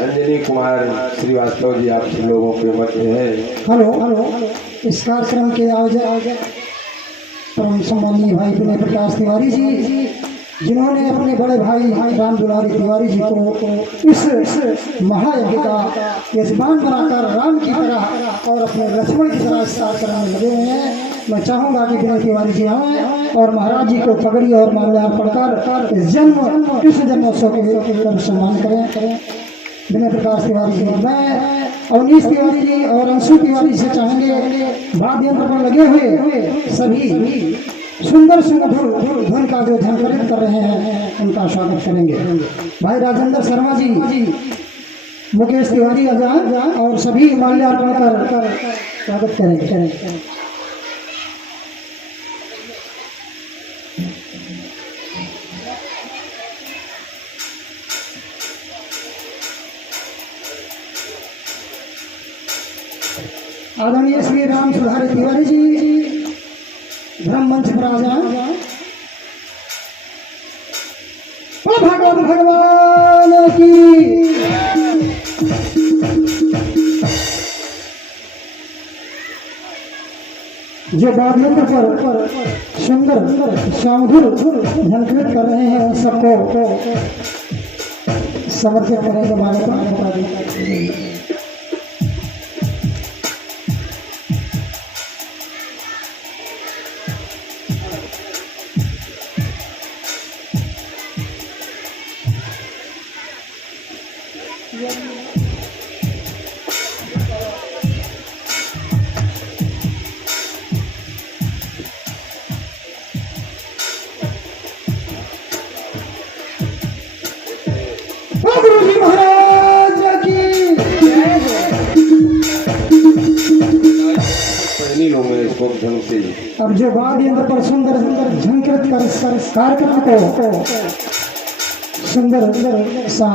अंजनी कुमार श्रीवास्तव जी आप सब लोगों के मध्य हैं। हेलो इस कार्यक्रम के आयोजक परम सम्मानीय भाई विनय प्रकाश तिवारी जी जिन्होंने अपने बड़े भाई राम दुलारी तिवारी जी को इस महायज्ञ का यजमान बनाकर राम की तरह और अपने लक्ष्मण की तरह इस कार्यक्रम में लगे हुए हैं। मैं चाहूँगा कि विनय तिवारी जी आएँ और महाराज जी को पगड़ी और माल्यार्पण कर इस जन्मोत्सव के सम्मान करें। विनय प्रकाश तिवारी जी, मैं अवनीश तिवारी जी और अंशु तिवारी से चाहेंगे वाद्य यंत्र पर लगे हुए सभी सुंदर सुंदर धुन का जो झंकृत कर रहे हैं उनका स्वागत करेंगे। भाई राजेंद्र शर्मा जी, मुकेश तिवारी आजाद और सभी माल्यार्पण कर स्वागत करेंगे। आदरणीय श्री राम सुधारी तिवारी जी धर्म मंच पर आ जाए। भगवान भगवान की। जो वाद्य यंत्र पर सुंदर सुमधुर झंकृत कर रहे हैं उन सबको समर्पित करेंगे। मान्यता बता दें। गुरुजी महाराज की पहली लोग हैं इसको ढंग से। अब जो वाद्य यंत्र पर सुंदर सुंदर झंकृत कर कार्यक्रम को सुंदर सा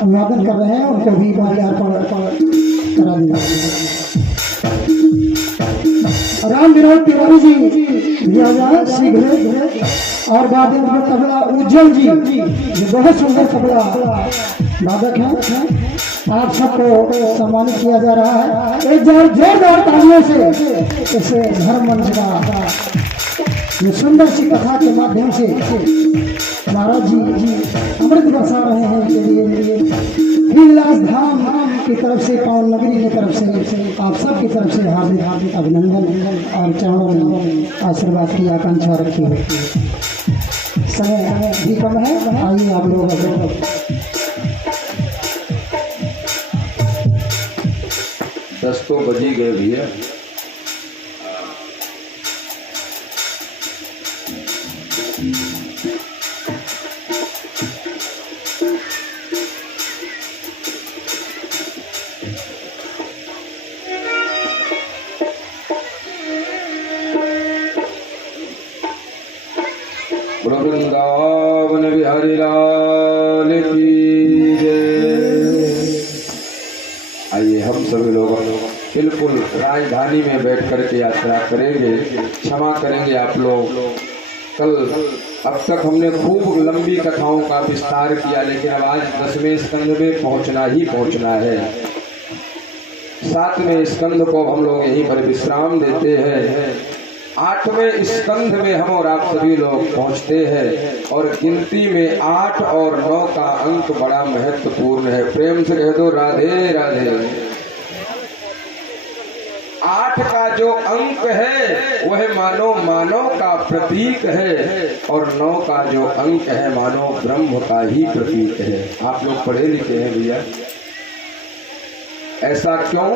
अभिवादन कर रहे हैं उनको भी माल्यार्पण करा दिया। राम विनोद तिवारी जी शीघ्र और वाद्य यंत्र तबला उज्जवल जी जो बहुत सुंदर तबला वादक हैं। आप सबको सम्मानित किया जा रहा है। एक जोरदार तालियों से इसे धर्म मंच का ये सुंदर सी कथा के माध्यम से महाराज जी अमृत बरसा रहे हैं के लिए गिरिराज धाम की तरफ से, पावन नगरी की तरफ से आप सब की तरफ से हार्दिक हार्दिक अभिनंदन और चरणों में आशीर्वाद की आकांक्षा रखी हुई। समय भी कम है, आइए आप लोग 10 तो बज ही गए भैया। वृंदावन बिहारी लाल की जय। आइए हम सभी लोग बिल्कुल राजधानी में बैठ करके यात्रा करेंगे। क्षमा करेंगे आप लोग, कल अब तक हमने खूब लंबी कथाओं का विस्तार किया, लेकिन अब आज 10वें स्कंध में पहुंचना ही पहुंचना है। 7वें स्कंध को हम लोग यहीं पर विश्राम देते हैं। 8वें स्कंध में हम और आप सभी लोग पहुंचते हैं और गिनती में 8 और 9 का अंक बड़ा महत्वपूर्ण है। प्रेम से कह दो राधे राधे। 8 का जो अंक है वह मानो मानव का प्रतीक है और 9 का जो अंक है मानो ब्रह्म का ही प्रतीक है। आप लोग पढ़े लिखे हैं भैया, ऐसा क्यों?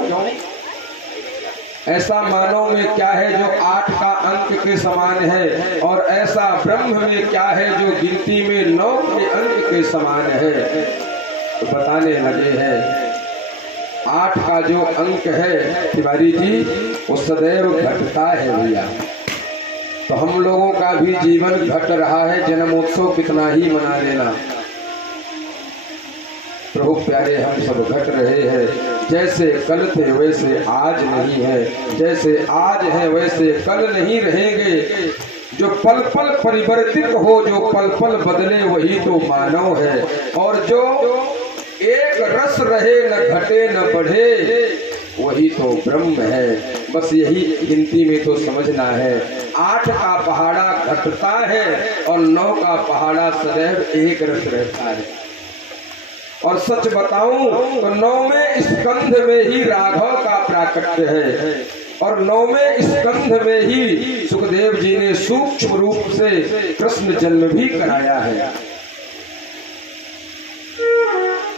ऐसा मानव में क्या है जो 8 का अंक के समान है, और ऐसा ब्रह्म में क्या है जो गिनती में 9 के अंक के समान है? तो बताने लगे हैं 8 का जो अंक है तिवारी जी वो सदैव घटता है भैया। तो हम लोगों का भी जीवन घट रहा है, जन्मोत्सव कितना ही मना लेना। प्रभु प्यारे हम सब घट रहे हैं। जैसे कल थे वैसे आज नहीं है, जैसे आज है वैसे कल नहीं रहेंगे। जो पल पल परिवर्तित हो, जो पल पल बदले वही तो मानव है। और जो एक रस रहे न घटे न बढ़े वही तो ब्रह्म है। बस यही गिनती में तो समझना है। 8 का पहाड़ा घटता है और 9 का पहाड़ा सदैव एक रस रहता है। और सच बताऊं तो 9वें स्कंध में ही राघव का प्राकट्य है और 9वें स्कंध में ही सुखदेव जी ने सूक्ष्म रूप से कृष्ण जन्म भी कराया है।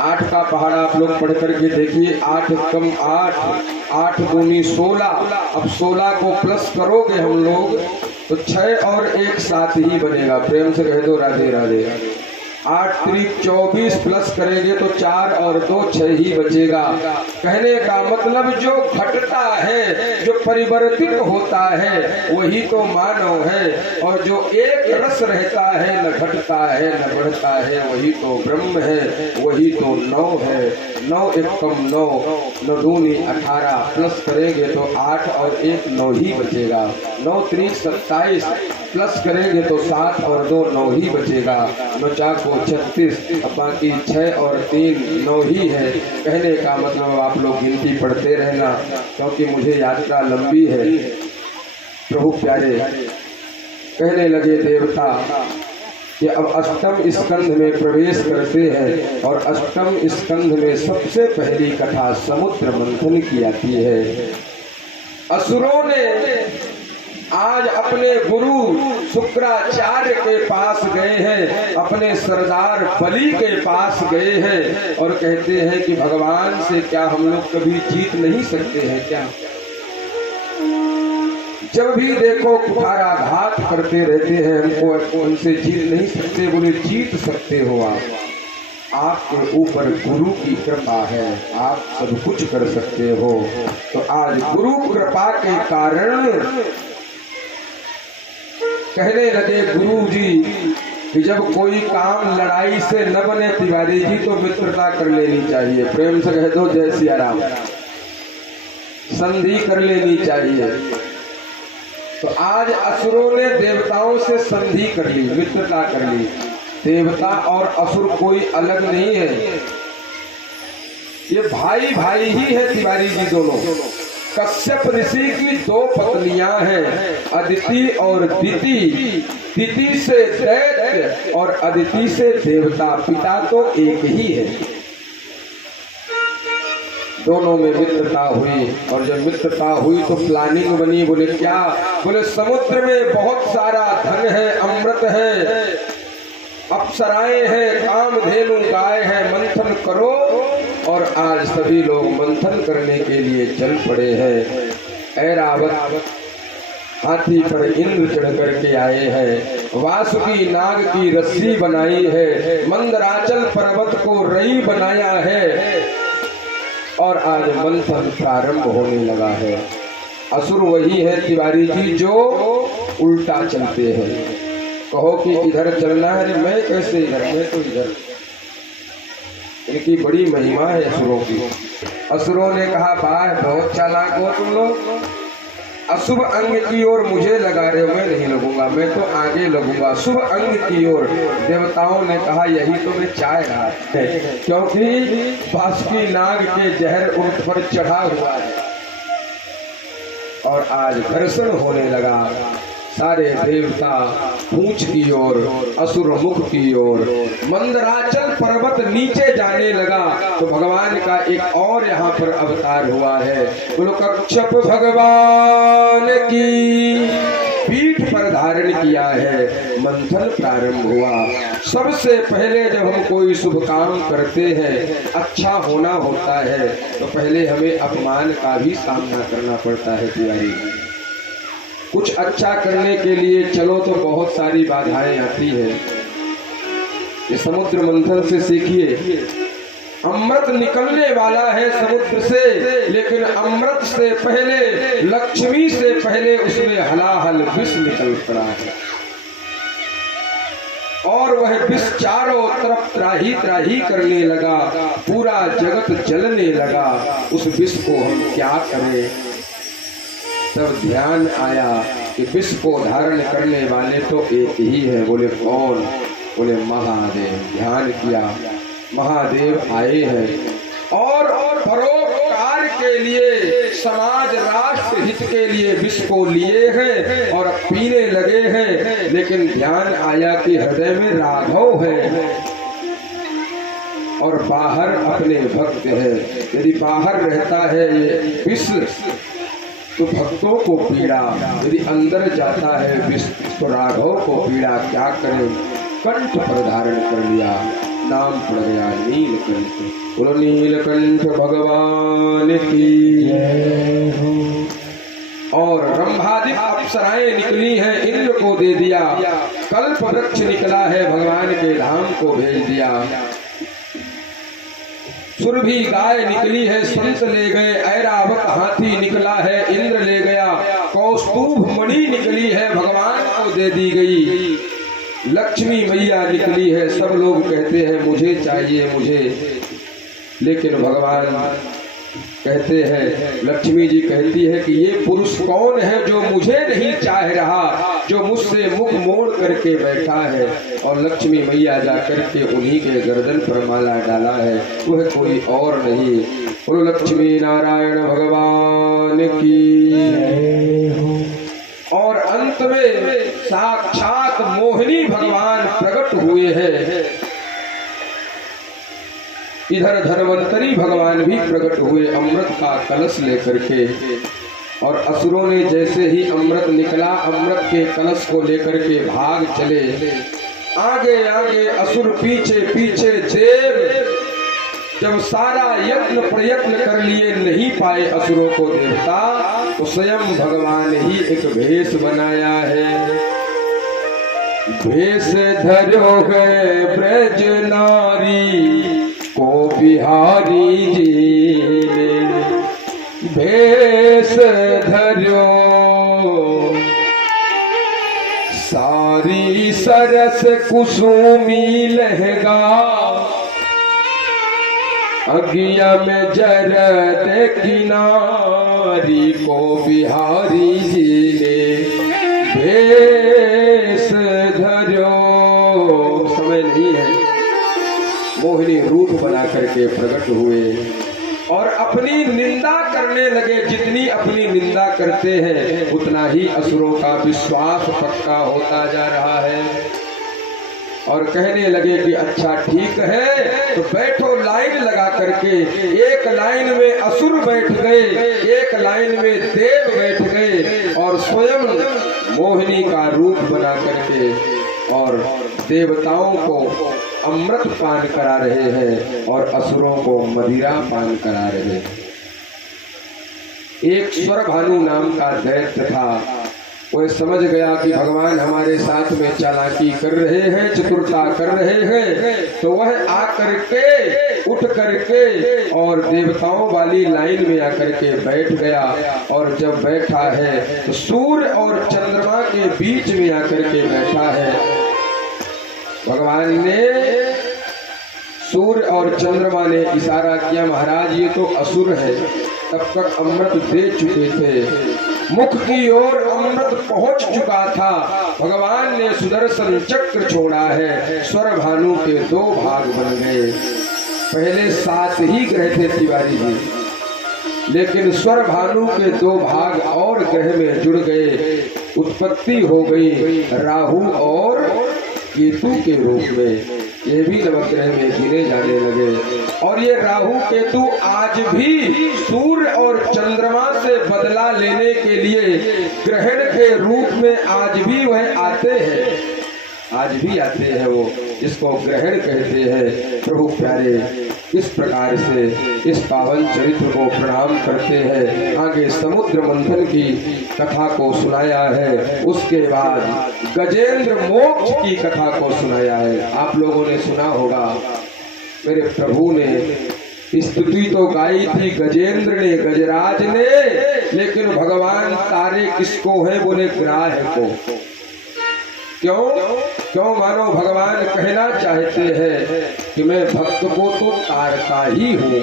8 का पहाड़ा आप लोग पढ़ करके देखिए। 8 कम 8, 8 दूनी 16। अब 16 को प्लस करोगे हम लोग तो 6 और 1 7 ही बनेगा। प्रेम से कह दो राधे राधे। 8 त्रिक 24 प्लस करेंगे तो 4 और 2 6 ही बचेगा। कहने का मतलब जो घटता है, जो परिवर्तित होता है वही तो मानव है। और जो एक रस रहता है, न घटता है न बढ़ता है, वही तो ब्रह्म है, वही तो 9 है। 9 1 कम 9, 9 दूनी 18 प्लस करेंगे तो 8 और 1 9 ही बचेगा। 9 त्रिक 27 प्लस करेंगे तो 7 और 2 9 ही बचेगा। 9 4 को 36, अब बाकी 6 और 3 9 ही है। कहने का मतलब आप लोग गिनती पढ़ते रहना, क्योंकि मुझे यात्रा लंबी है। प्रभु प्यारे कहने लगे देवता कि अब 8वें स्कंध में प्रवेश करते हैं और 8वें स्कंध में सबसे पहली कथा समुद्र मंथन की आती है। असुरों ने आज अपने गुरु शुक्राचार्य के पास गए हैं, अपने सरदार बलि के पास गए हैं और कहते हैं कि भगवान से क्या हम लोग कभी जीत नहीं सकते हैं क्या? जब भी देखो कुठाराघात करते रहते हैं, हमको उनसे जीत नहीं सकते। बोले जीत सकते हो आपके ऊपर गुरु की कृपा है, आप सब कुछ कर सकते हो। तो आज गुरु कृपा के कारण कहने लगे गुरु जी कि जब कोई काम लड़ाई से न बने तिवारी जी तो मित्रता कर लेनी चाहिए। प्रेम से कह दो जय सिया राम। संधि कर लेनी चाहिए। तो आज असुरों ने देवताओं से संधि कर ली, मित्रता कर ली। देवता और असुर कोई अलग नहीं है, ये भाई भाई ही है तिवारी जी दोनों। कश्यप ऋषि की 2 पत्नियां हैं, अदिति और दिति। दिति से दैत्य और अदिति से देवता, पिता तो एक ही है। दोनों में मित्रता हुई, और जब मित्रता हुई तो प्लानिंग बनी। बोले क्या? बोले समुद्र में बहुत सारा धन है, अमृत है, अप्सराएं हैं, कामधेनु गाय है, मंथन करो। और आज सभी लोग मंथन करने के लिए चल पड़े हैं। ऐरावत हाथी पर इंद्र चढ़ करके आए हैं, वासुकी नाग की रस्सी बनाई है, मंदराचल पर्वत को रई बनाया है, और आज मंथन प्रारंभ होने लगा है। असुर वही है तिवारी जी जो उल्टा चलते हैं। कहो कि इधर चलना है, अरे मैं कैसे इधर, मैं तो इधर। इनकी बड़ी महिमा है असुरों की। असुरों ने कहा, वाह बहुत चालाक हो तुम लोग, अशुभ अंग की ओर मुझे लगा रहे हो, मैं नहीं लगूंगा, मैं तो आगे लगूंगा शुभ अंग की ओर। देवताओं ने कहा यही तो मैं चाह रहा है, क्योंकि वासुकी नाग के जहर उन पर चढ़ा हुआ है। और आज घर्षण होने लगा, सारे देवता पूंछ की ओर, असुर मुख की ओर, मंदराचल पर्वत नीचे जाने लगा। तो भगवान का एक और यहाँ पर अवतार हुआ है। बोलो कच्छप भगवान की पीठ पर धारण किया है, मंथन प्रारंभ हुआ। सबसे पहले जब हम कोई शुभ काम करते हैं, अच्छा होना होता है, तो पहले हमें अपमान का भी सामना करना पड़ता है तिवारी। कुछ अच्छा करने के लिए चलो तो बहुत सारी बाधाएं आती है। ये समुद्र मंथन से सीखिए, अमृत निकलने वाला है समुद्र से, लेकिन अमृत से पहले, लक्ष्मी से पहले उसमें हलाहल विष निकल पड़ा है, और वह विष चारों तरफ त्राही त्राही करने लगा, पूरा जगत जलने लगा। उस विष को हम क्या करें? तब ध्यान आया कि विष को धारण करने वाले तो एक ही है। बोले कौन? बोले महादेव। ध्यान किया, महादेव आए हैं और परोपकार के लिए, समाज राष्ट्र हित के लिए विष को लिए हैं और पीने लगे हैं। लेकिन ध्यान आया कि हृदय में राघव है और बाहर अपने भक्त है। यदि बाहर रहता है ये विष तो भक्तों को पीड़ा, यदि अंदर जाता है विष तो राघव को पीड़ा। क्या करें? कंठ पर धारण कर लिया, नाम पड़ गया नीलकंठ। बोलो नीलकंठ भगवान की। और रंभादिक अप्सराएं निकली हैं, इंद्र को दे दिया। कल्प वृक्ष निकला है, भगवान के धाम को भेज दिया। सुरभि गाय निकली है, संत ले गए। ऐरावत हाथी निकला है, इंद्र ले गया। कौस्तुभ मणि निकली है, भगवान को दे दी गई। लक्ष्मी मैया निकली है, सब लोग कहते हैं मुझे चाहिए मुझे, लेकिन भगवान कहते हैं, लक्ष्मी जी कहती है कि ये पुरुष कौन है जो मुझे नहीं चाह रहा, जो मुझसे मुख मोड़ करके बैठा है। और लक्ष्मी मैया जा करके उन्हीं के गर्दन पर माला डाला है, वह कोई और नहीं। बोलो लक्ष्मी नारायण भगवान की। और अंत में साक्षात मोहिनी भगवान प्रकट हुए हैं। इधर धन्वंतरी भगवान भी प्रकट हुए अमृत का कलश लेकर के। और असुरों ने जैसे ही अमृत निकला, अमृत के कलश को लेकर के भाग चले। आगे आगे असुर पीछे पीछे। देव जब सारा यत्न प्रयत्न कर लिए, नहीं पाए असुरों को देवता, तो स्वयं भगवान ही एक भेष बनाया है। भेष धरो गए ब्रज नारी को बिहारी जी ने, भेष धरो सारी सरस कुसुमी लहंगा, अगिया में जरत किनारी को बिहारी जी ने भेष धरो। समय नहीं है, मोहिनी रूप बना करके प्रकट हुए। और अपनी निंदा करने लगे। जितनी अपनी निंदा करते हैं उतना ही असुरों का विश्वास पक्का होता जा रहा है। और कहने लगे कि अच्छा ठीक है, तो बैठो लाइन लगा करके। एक लाइन में असुर बैठ गए, एक लाइन में देव बैठ गए, और स्वयं मोहिनी का रूप बना करके और देवताओं को अमृत पान करा रहे हैं और असुरों को मदिरा पान करा रहे हैं। एक स्वरभानु नाम का दैत्य था। वह समझ गया कि भगवान हमारे साथ में चालाकी कर रहे हैं, चतुरता कर रहे हैं, तो वह आकर के उठ करके और देवताओं वाली लाइन में आकर के बैठ गया। और जब बैठा है तो सूर्य और चंद्रमा के बीच में आकर के बैठा है। भगवान ने, सूर्य और चंद्रमा ने इशारा किया, महाराज ये तो असुर है, तब तक अमृत दे चुके थे, मुख की ओर अमृत पहुंच चुका था। भगवान ने सुदर्शन चक्र छोड़ा है, स्वर भानु के 2 भाग बन गए। पहले 7 ही ग्रह थे तिवारी जी, लेकिन स्वर भानु के 2 भाग और ग्रह में जुड़ गए। उत्पत्ति हो गई राहु और केतु के रूप में। ये भी नवग्रह में गिने जाने लगे। और ये राहु केतु आज भी सूर्य और चंद्रमा से बदला लेने के लिए ग्रहण के रूप में आज भी वह आते हैं, आज भी आते हैं। वो जिसको ग्रहण कहते हैं। प्रभु प्यारे इस प्रकार से इस पावन चरित्र को प्रणाम करते हैं। आगे समुद्र मंथन की कथा को सुनाया है, उसके बाद गजेंद्र मोक्ष की कथा को सुनाया है। आप लोगों ने सुना होगा, मेरे प्रभु ने स्तुति तो गाई थी गजेंद्र ने, गजराज ने, लेकिन भगवान तारे किसको है? बोले ग्राह को। क्यों? क्यों? मानो भगवान कहना चाहते हैं कि मैं भक्त को तो तारता ही हूँ,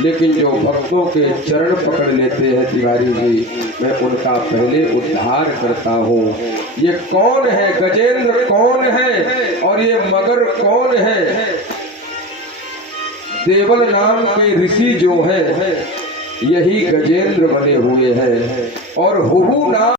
लेकिन जो भक्तों के चरण पकड़ लेते हैं तिवारी जी, मैं उनका पहले उद्धार करता हूँ। ये कौन है? गजेंद्र कौन है और ये मगर कौन है? देवल नाम के ऋषि जो है यही गजेंद्र बने हुए हैं। और हुहु नाम